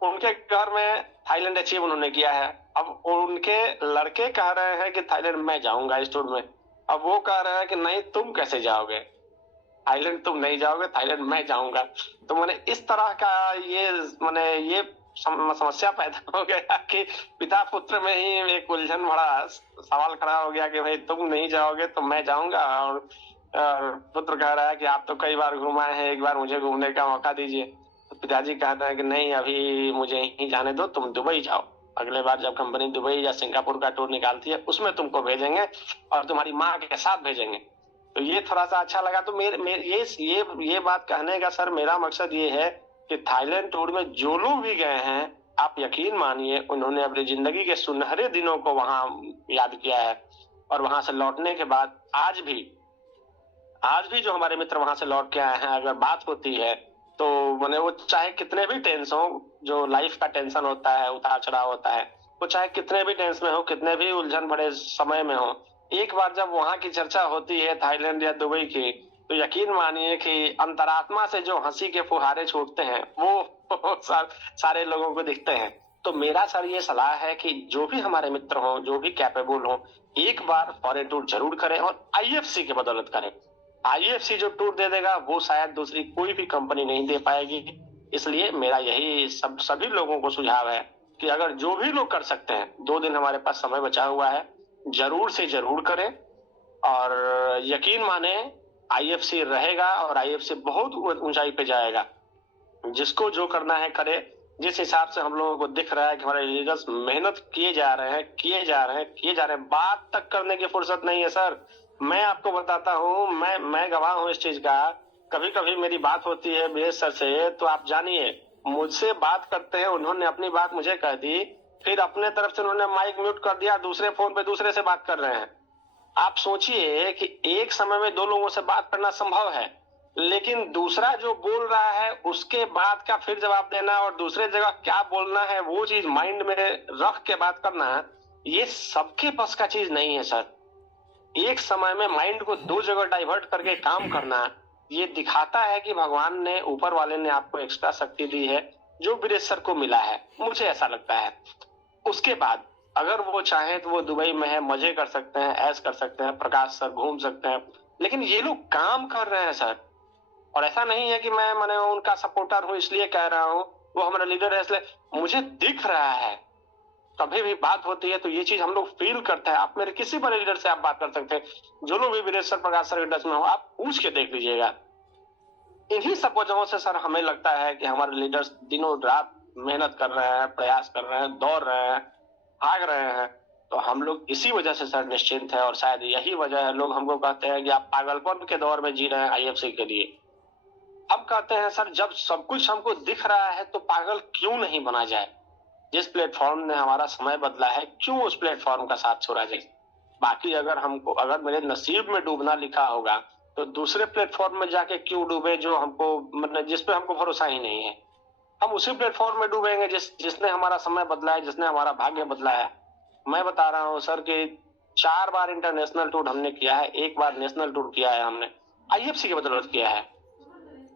उनके घर में थाईलैंड अचीव उन्होंने किया है। अब उनके लड़के कह रहे हैं कि थाईलैंड मैं जाऊंगा इस टूर में। अब वो कह रहे हैं कि नहीं, तुम कैसे जाओगे थाईलैंड, तुम नहीं जाओगे थाईलैंड, मैं जाऊंगा। तो मैंने इस तरह का ये समस्या पैदा हो गया कि पिता पुत्र में ही एक उलझन भरा सवाल खड़ा हो गया कि भाई तुम नहीं जाओगे तो मैं जाऊंगा। और पुत्र कह रहा है कि आप तो कई बार घुमाए हैं, एक बार मुझे घूमने का मौका दीजिए। तो पिताजी कहते हैं कि नहीं, अभी मुझे यहीं जाने दो, तुम दुबई जाओ। अगले बार जब कंपनी दुबई या सिंगापुर का टूर निकालती है उसमें तुमको भेजेंगे और तुम्हारी माँ के साथ भेजेंगे। तो ये थोड़ा सा अच्छा लगा। तो ये बात कहने का सर मेरा मकसद ये है कि थाईलैंड टूर में जो लोग भी गए हैं, आप यकीन मानिए उन्होंने अपनी जिंदगी के सुनहरे दिनों को वहां याद किया है। और वहां से लौटने के बाद आज भी जो हमारे मित्र वहां से लौट के आए हैं, अगर बात होती है तो वो चाहे कितने भी टेंशन हो, जो लाइफ का टेंशन होता है, उतार चढ़ाव होता है, वो चाहे कितने भी टेंशन में हो, कितने भी उलझन भरे समय में हो, एक बार जब वहां की चर्चा होती है थाईलैंड या दुबई की, तो यकीन मानिए कि अंतरात्मा से जो हंसी के फुहारे छूटते हैं वो सारे लोगों को दिखते हैं। तो मेरा सर ये सलाह है कि जो भी हमारे मित्र हो, जो भी कैपेबल हो, एक बार फॉरेन टूर जरूर करें और आईएफसी की बदौलत करें। आईएफसी जो टूर दे देगा वो शायद दूसरी कोई भी कंपनी नहीं दे पाएगी। इसलिए मेरा यही सभी लोगों को सुझाव है कि अगर जो भी लोग कर सकते हैं, 2 दिन हमारे पास समय बचा हुआ है, जरूर से जरूर करें। और यकीन माने आईएफसी रहेगा और आईएफसी बहुत ऊंचाई पे जाएगा। जिसको जो करना है करे, जिस हिसाब से हम लोगों को दिख रहा है कि हमारे लीडर्स मेहनत किए जा रहे हैं, बात तक करने की फुर्सत नहीं है सर। मैं आपको बताता हूँ, मैं गवाह हूँ इस चीज का। कभी कभी मेरी बात होती है बीएस सर से, तो आप जानिए मुझसे बात करते हैं, उन्होंने अपनी बात मुझे कह दी, फिर अपने तरफ से उन्होंने माइक म्यूट कर दिया, दूसरे फोन पे दूसरे से बात कर रहे हैं। आप सोचिए कि एक समय में दो लोगों से बात करना संभव है, लेकिन दूसरा जो बोल रहा है उसके बाद का फिर जवाब देना और दूसरे जगह क्या बोलना है वो चीज माइंड में रख के बात करना, ये सबके बस का चीज नहीं है सर। एक समय में माइंड को दो जगह डाइवर्ट करके काम करना, ये दिखाता है कि भगवान ने, ऊपर वाले ने आपको एक्स्ट्रा शक्ति दी है, जो बीरेश सर को मिला है, मुझे ऐसा लगता है। उसके बाद अगर वो चाहे तो वो दुबई में है, मजे कर सकते हैं, ऐश कर सकते हैं, प्रकाश सर घूम सकते हैं, लेकिन ये लोग काम कर रहे हैं सर। और ऐसा नहीं है कि मैंने उनका सपोर्टर हूँ इसलिए कह रहा हूँ, वो हमारा लीडर है इसलिए, मुझे दिख रहा है। कभी भी बात होती है तो ये चीज हम लोग फील करते हैं। आप मेरे किसी बड़े लीडर से आप बात कर सकते हैं, जो लोग भी बीरेश सर, प्रकाश सर के टच में हो, आप पूछ के देख लीजिएगा। इन्हीं सब वजहों से सर हमें लगता है कि हमारे लीडर्स दिनों रात मेहनत कर रहे हैं, प्रयास कर रहे हैं, दौड़ रहे हैं, भाग रहे हैं। तो हम लोग इसी वजह से सर निश्चिंत है, और शायद यही वजह है लोग हमको कहते हैं कि आप पागलपन के दौर में जी रहे हैं आईएफसी के लिए। हम कहते हैं सर जब सब कुछ हमको दिख रहा है तो पागल क्यों नहीं बना जाए। जिस प्लेटफॉर्म ने हमारा समय बदला है, क्यों उस प्लेटफॉर्म का साथ छोड़ा जाए। बाकी अगर मेरे नसीब में डूबना लिखा होगा तो दूसरे प्लेटफॉर्म में जाके क्यों डूबे, जो हमको मतलब जिस पे हमको भरोसा ही नहीं है। हम उसी प्लेटफॉर्म में डूबेंगे जिसने हमारा समय बदला है, जिसने हमारा भाग्य बदला है। मैं बता रहा हूँ सर कि 4 बार इंटरनेशनल टूर हमने किया है, 1 बार नेशनल टूर किया है हमने, आईएफसी की बदौलत किया है।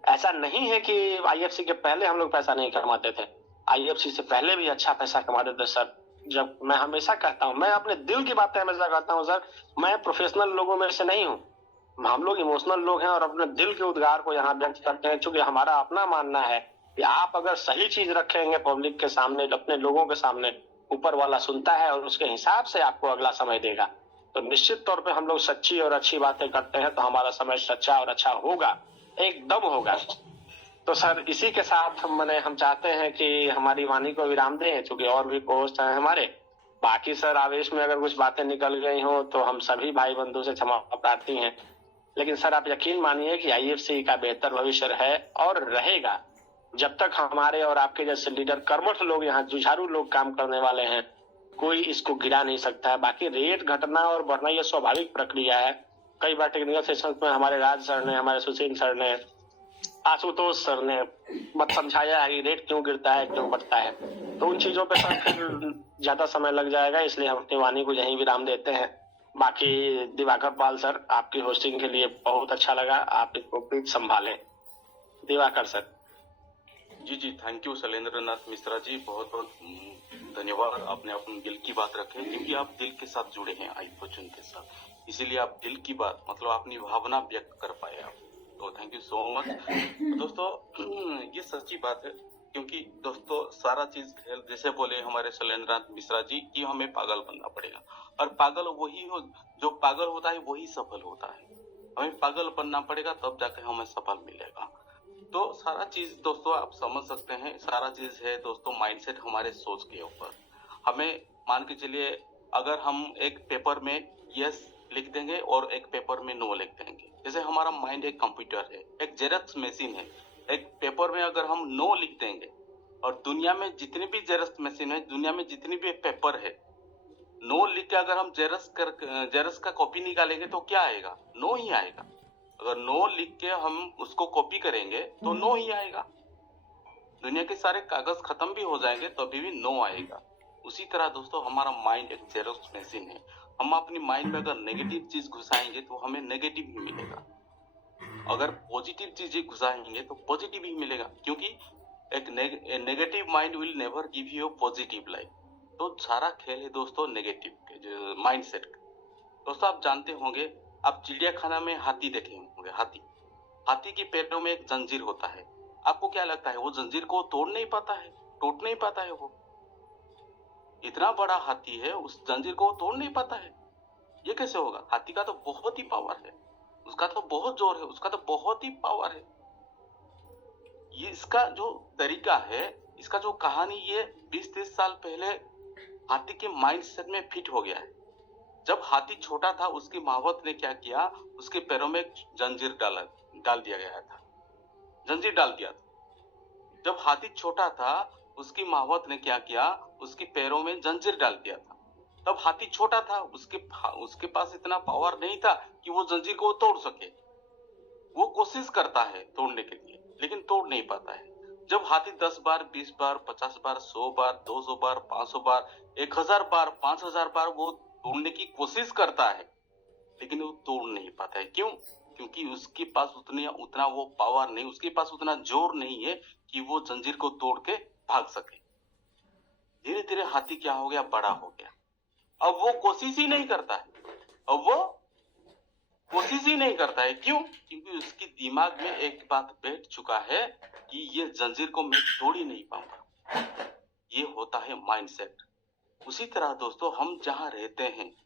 ऐसा नहीं है कि आईएफसी के पहले हम लोग पैसा नहीं कमाते थे, आईएफसी से पहले भी अच्छा पैसा कमाते थे सर। जब मैं हमेशा कहता हूँ, मैं अपने दिल की बातें हमेशा कहता हूँ सर, मैं प्रोफेशनल लोगों में से नहीं हूँ, हम लोग इमोशनल लोग हैं और अपने दिल के उद्गार को यहाँ व्यक्त करते हैं। क्योंकि हमारा अपना मानना है कि आप अगर सही चीज रखेंगे पब्लिक के सामने, अपने लोगों के सामने, ऊपर वाला सुनता है और उसके हिसाब से आपको अगला समय देगा। तो निश्चित तौर पे हम लोग सच्ची और अच्छी बातें करते हैं तो हमारा समय सच्चा और अच्छा होगा, एकदम होगा। तो सर इसी के साथ हम चाहते हैं कि हमारी वाणी को विराम दें, क्योंकि और भी पोस्ट हैं हमारे। बाकी सर आवेश में अगर कुछ बातें निकल गई हो तो हम सभी भाई बंधु से क्षमा प्रार्थी हैं। लेकिन सर आप यकीन मानिए कि आईएफसी का बेहतर भविष्य है और रहेगा जब तक हमारे और आपके जैसे लीडर कर्मठ लोग, यहाँ जुझारू लोग काम करने वाले हैं। कोई इसको गिरा नहीं सकता है। बाकी रेट घटना और बढ़ना ये स्वाभाविक प्रक्रिया है। कई बार टेक्निकल सेशन में हमारे राज सर ने, हमारे सुशील सर ने, आशुतोष सर ने समझाया है कि रेट क्यों गिरता है, क्यों बढ़ता है। तो उन चीजों पे सर फिर ज्यादा समय लग जाएगा, इसलिए हम अपनी वाणी को यहीं विराम देते हैं। बाकी दिवाकर पाल सर, आपकी होस्टिंग के लिए बहुत अच्छा लगा, आप इसको प्लीज संभालें। दिवाकर सर। जी थैंक यू शैलेंद्र नाथ मिश्रा जी, बहुत बहुत धन्यवाद। आपने अपने दिल की बात रखी, क्योंकि आप दिल के साथ जुड़े हैं आई बच्चन के साथ, इसीलिए आप दिल की बात मतलब अपनी भावना व्यक्त कर पाए आप। तो थैंक यू सो मच। दोस्तों ये सच्ची बात है, क्योंकि दोस्तों सारा चीज जैसे बोले हमारे शैलेंद्र नाथ मिश्रा जी कि हमें पागल बनना पड़ेगा, और पागल वही हो जो पागल होता है वही सफल होता है। हमें पागल बनना पड़ेगा तब जाकर हमें सफल मिलेगा। तो सारा चीज दोस्तों आप समझ सकते हैं, सारा चीज है दोस्तों माइंडसेट, हमारे सोच के ऊपर। हमें मान के चलिए, अगर हम एक पेपर में यस लिख देंगे और एक पेपर में नो लिख देंगे, जैसे हमारा माइंड एक कंप्यूटर है, एक जेरॉक्स मशीन है। एक पेपर में अगर हम नो लिख देंगे, और दुनिया में जितनी भी जेरॉक्स मशीन है, दुनिया में जितनी भी पेपर है, नो लिख के अगर हम जेरॉक्स का कॉपी निकालेंगे तो क्या आएगा? नो ही आएगा। अगर नो लिख के हम उसको कॉपी करेंगे तो नो ही आएगा। दुनिया के सारे कागज खत्म भी हो जाएंगे तो अभी भी नो आएगा। उसी तरह दोस्तों हमारा माइंड एक जेरॉक्स मशीन है। हम अपनी माइंड में अगर नेगेटिव चीज घुसाएंगे तो हमें नेगेटिव ही मिलेगा, अगर पॉजिटिव चीजें घुसाएंगे तो पॉजिटिव ही मिलेगा, क्योंकि एक negative mind will never give you positive life. तो सारा खेल है दोस्तों नेगेटिव के माइंडसेट का। दोस्तों आप जानते होंगे, आप चिड़ियाखाना में हाथी देखे होंगे। हाथी के पैरों में एक जंजीर होता है। आपको क्या लगता है वो जंजीर को तोड़ नहीं पाता है? टूट नहीं पाता है? वो इतना बड़ा हाथी है, उस जंजीर को तोड़ नहीं पाता है। ये कैसे होगा? हाथी का तो बहुत ही पावर है, उसका तो बहुत जोर है, उसका तो बहुत ही पावर है। ये इसका जो तरीका है इसका जो कहानी ये 20-30 साल पहले हाथी के माइंड सेट में फिट हो गया है। जब हाथी छोटा था उसकी मावत ने क्या किया, उसके पैरों में जंजीर डाल दिया गया था, जंजीर डाल दिया था। जब हाथी छोटा था उसकी मावत ने क्या किया, उसके पैरों में जंजीर डाल दिया था। तब हाथी छोटा था, उसके पास इतना पावर नहीं था कि वो जंजीर को तोड़ सके। वो कोशिश करता है तोड़ने के लिए लेकिन तोड़ नहीं पाता है। जब हाथी 10 बार, 20 बार, 50 बार, 100 बार, 200 बार, 500 बार, 1000 बार, 5000 बार वो तोड़ने की कोशिश करता है लेकिन वो तोड़ नहीं पाता है। क्यों? क्योंकि उसके पास उतना वो पावर नहीं, उसके पास उतना जोर नहीं है कि वो जंजीर को तोड़ के भाग सके। धीरे धीरे हाथी क्या हो गया, बड़ा हो गया। अब वो कोशिश ही नहीं करता है, क्यों? क्योंकि उसके दिमाग में एक बात बैठ चुका है कि ये जंजीर को मैं तोड़ ही नहीं पाऊंगा। ये होता है माइंडसेट। उसी तरह दोस्तों, हम जहां रहते हैं,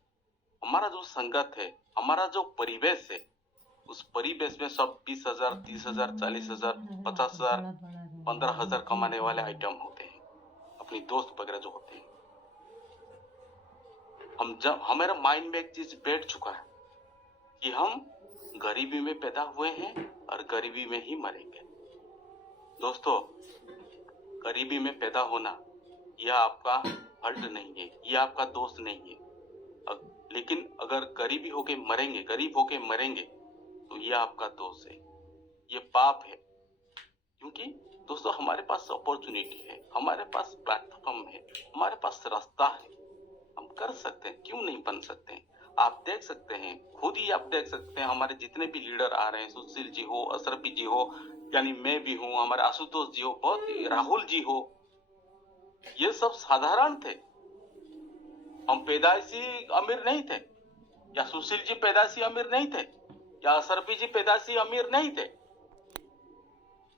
हमारा जो संगत है, हमारा जो परिवेश है, उस परिवेश में सब 20,000, 30,000, 40,000, 50,000, 15,000 कमाने वाले आइटम होते हैं, अपनी दोस्त वगैरह जो होते हैं। हमारे माइंड में एक चीज बैठ चुका है कि हम गरीबी में पैदा हुए हैं और गरीबी में ही मरेंगे। दोस्तों, गरीबी में पैदा होना यह आपका फल्ट नहीं है, यह आपका दोस्त नहीं है। लेकिन अगर गरीब होके मरेंगे तो यह आपका दोष है, ये पाप है। क्योंकि दोस्तों, हमारे पास अपॉर्चुनिटी है, हमारे पास प्लेटफॉर्म है, हमारे पास रास्ता है, हम कर सकते हैं, क्यों नहीं बन सकते हैं? आप देख सकते हैं, खुद ही आप देख सकते हैं, हमारे जितने भी लीडर आ रहे हैं, सुशील जी हो, अशरफी जी हो, यानी मैं भी हूँ, हमारे आशुतोष जी हो, राहुल जी हो, ये सब साधारण थे। हम पैदाइशी अमीर नहीं थे, या सुशील जी पैदाइशी अमीर नहीं थे, या अशरफी जी पैदाइशी अमीर नहीं थे।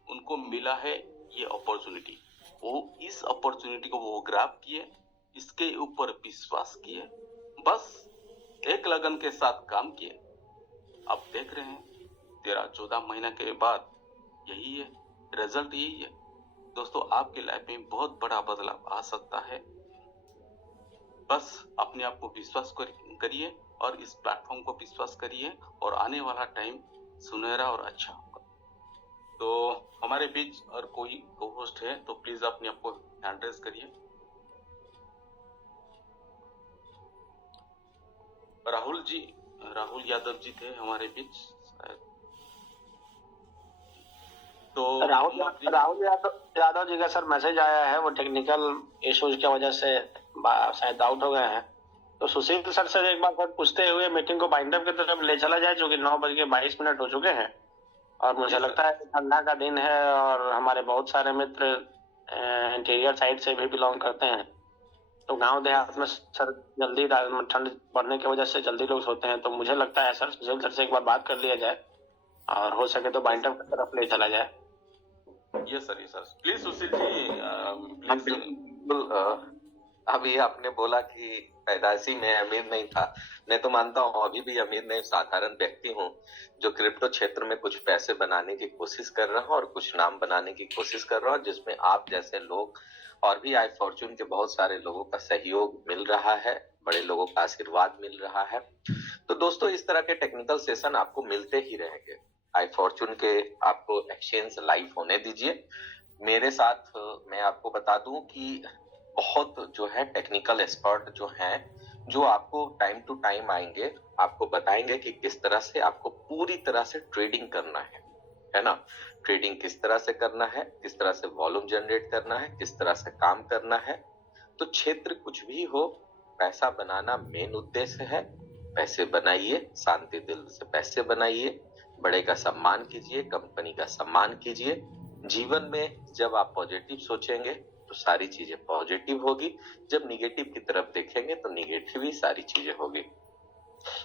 उनको मिला है ये अपॉर्चुनिटी, वो इस अपॉर्चुनिटी को वो ग्रैब किए, इसके ऊपर विश्वास किए, बस एक लगन के साथ काम किए। आप देख रहे हैं 13-14 महीना के बाद यही है रिजल्ट, यही है। दोस्तों, आपके लाइफ में बहुत बड़ा बदलाव आ सकता है। बस अपने आप को विश्वास करिए और इस प्लेटफॉर्म को विश्वास करिए, और आने वाला टाइम सुनहरा और अच्छा होगा। तो हमारे बीच और कोई को होस्ट है तो प्लीज अपने आप को हैंड रेज करिए। राहुल यादव जी थे हमारे बीच शायद। तो राहुल यादव जी का सर मैसेज आया है, वो टेक्निकल इश्यूज की वजह से शायद आउट हो गए हैं। तो सुशील सर से एक बार पूछते हुए मीटिंग को बाइंड अप की तरफ ले चला जाए, जो कि 9:22 हो चुके हैं। और मुझे लगता है ठंडा का दिन है और हमारे बहुत सारे मित्र इंटीरियर साइड से भी बिलोंग करते हैं, तो गांव देहात में सर जल्दी ठंड बढ़ने की वजह से जल्दी लोग सोते हैं। तो मुझे लगता है सर सुशील सर से एक बार बात कर लिया जाए और हो सके तो बाइंड अप की तरफ ले चला जाए। यस सर, प्लीज सुशील जी। बिल्कुल। अभी आपने बोला कि पैदाइशी में अमीर नहीं था, मैं तो मानता हूँ अभी भी अमीर नहीं, साधारण व्यक्ति हूँ जो क्रिप्टो क्षेत्र में कुछ पैसे बनाने की कोशिश कर रहा हूँ और कुछ नाम बनाने की कोशिश कर रहा हूँ, जिसमें आप जैसे लोग और भी आई फॉर्चून के बहुत सारे लोगों का सहयोग मिल रहा है, बड़े लोगों का आशीर्वाद मिल रहा है। तो दोस्तों, इस तरह के टेक्निकल सेशन आपको मिलते ही रहेंगे। आई फॉर्चून के आपको एक्सचेंज लाइव होने दीजिए। मेरे साथ मैं आपको बता दूं कि बहुत जो है टेक्निकल एक्सपर्ट जो हैं, जो आपको टाइम टू टाइम आएंगे, आपको बताएंगे कि किस तरह से आपको पूरी तरह से ट्रेडिंग करना है ना। ट्रेडिंग किस तरह से करना है, किस तरह से वॉल्यूम जनरेट करना है, किस तरह से काम करना है। तो क्षेत्र कुछ भी हो, पैसा बनाना मेन उद्देश्य है। पैसे बनाइए, शांति दिल से पैसे बनाइए, बड़े का सम्मान कीजिए, कंपनी का सम्मान कीजिए। जीवन में जब आप पॉजिटिव सोचेंगे तो सारी चीजें पॉजिटिव होगी, जब निगेटिव की तरफ देखेंगे तो निगेटिव ही सारी चीजें होगी।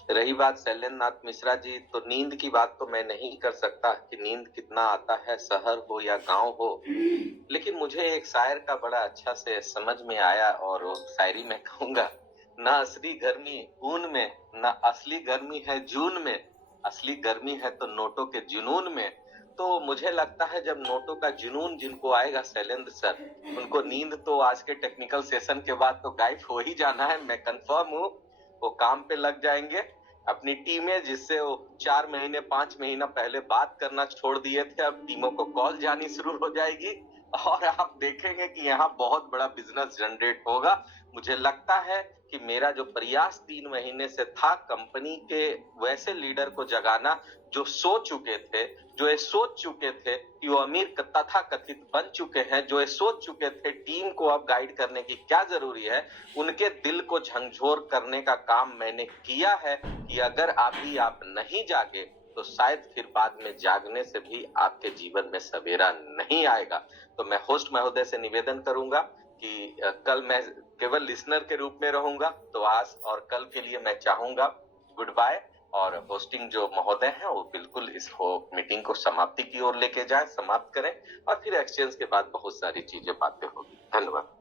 रही बात शैलेंद्र नाथ मिश्रा जी, तो नींद की बात तो मैं नहीं कर सकता कि नींद कितना आता है, शहर हो या गांव हो, लेकिन मुझे एक शायर का बड़ा अच्छा से समझ में आया और वो शायरी में कहूंगा, ना असली गर्मी ऊन में, ना असली गर्मी है जून में, असली गर्मी है तो नोटों के जुनून में। तो मुझे लगता है जब नोटों का जुनून जिनको आएगा शैलेंद्र सर, उनको नींद तो आज के टेक्निकल सेशन के बाद तो गायब हो ही जाना है, मैं कंफर्म हूँ। वो काम पे लग जाएंगे अपनी टीमें, जिससे वो 4 महीने 5 महीना पहले बात करना छोड़ दिए थे, अब टीमों को कॉल जानी शुरू हो जाएगी और आप देखेंगे कि यहाँ बहुत बड़ा बिजनेस जनरेट होगा। मुझे लगता है कि मेरा जो प्रयास 3 महीने से था कंपनी के वैसे लीडर को जगाना जो सो चुके थे, जो ये सोच चुके थे कि वो अमीर तथा कथित बन चुके हैं, जो ये सोच चुके थे टीम को अब गाइड करने की क्या जरूरी है, उनके दिल को झकझोर करने का काम मैंने किया है कि अगर अभी आप नहीं जागे तो शायद फिर बाद में जागने से भी आपके जीवन में सवेरा नहीं आएगा। तो मैं होस्ट महोदय से निवेदन करूंगा कि कल मैं केवल लिसनर के रूप में रहूंगा, तो आज और कल के लिए मैं चाहूंगा गुड बाय, और होस्टिंग जो महोदय हैं वो बिल्कुल इस मीटिंग को समाप्ति की ओर लेके जाए, समाप्त करें, और फिर एक्सचेंज के बाद बहुत सारी चीजें बातें होगी। धन्यवाद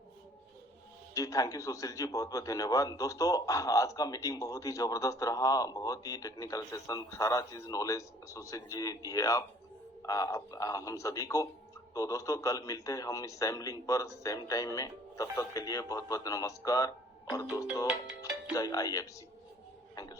जी, थैंक यू सुशील जी, बहुत बहुत धन्यवाद। दोस्तों, आज का मीटिंग बहुत ही जबरदस्त रहा, बहुत ही टेक्निकल सेशन, सारा चीज नॉलेज सुशील जी दिए आप हम सभी को। तो दोस्तों, कल मिलते हैं हम इस सेम लिंक पर सेम टाइम में, तब तक के लिए बहुत बहुत नमस्कार, और दोस्तों जय IFC। Thank you so much.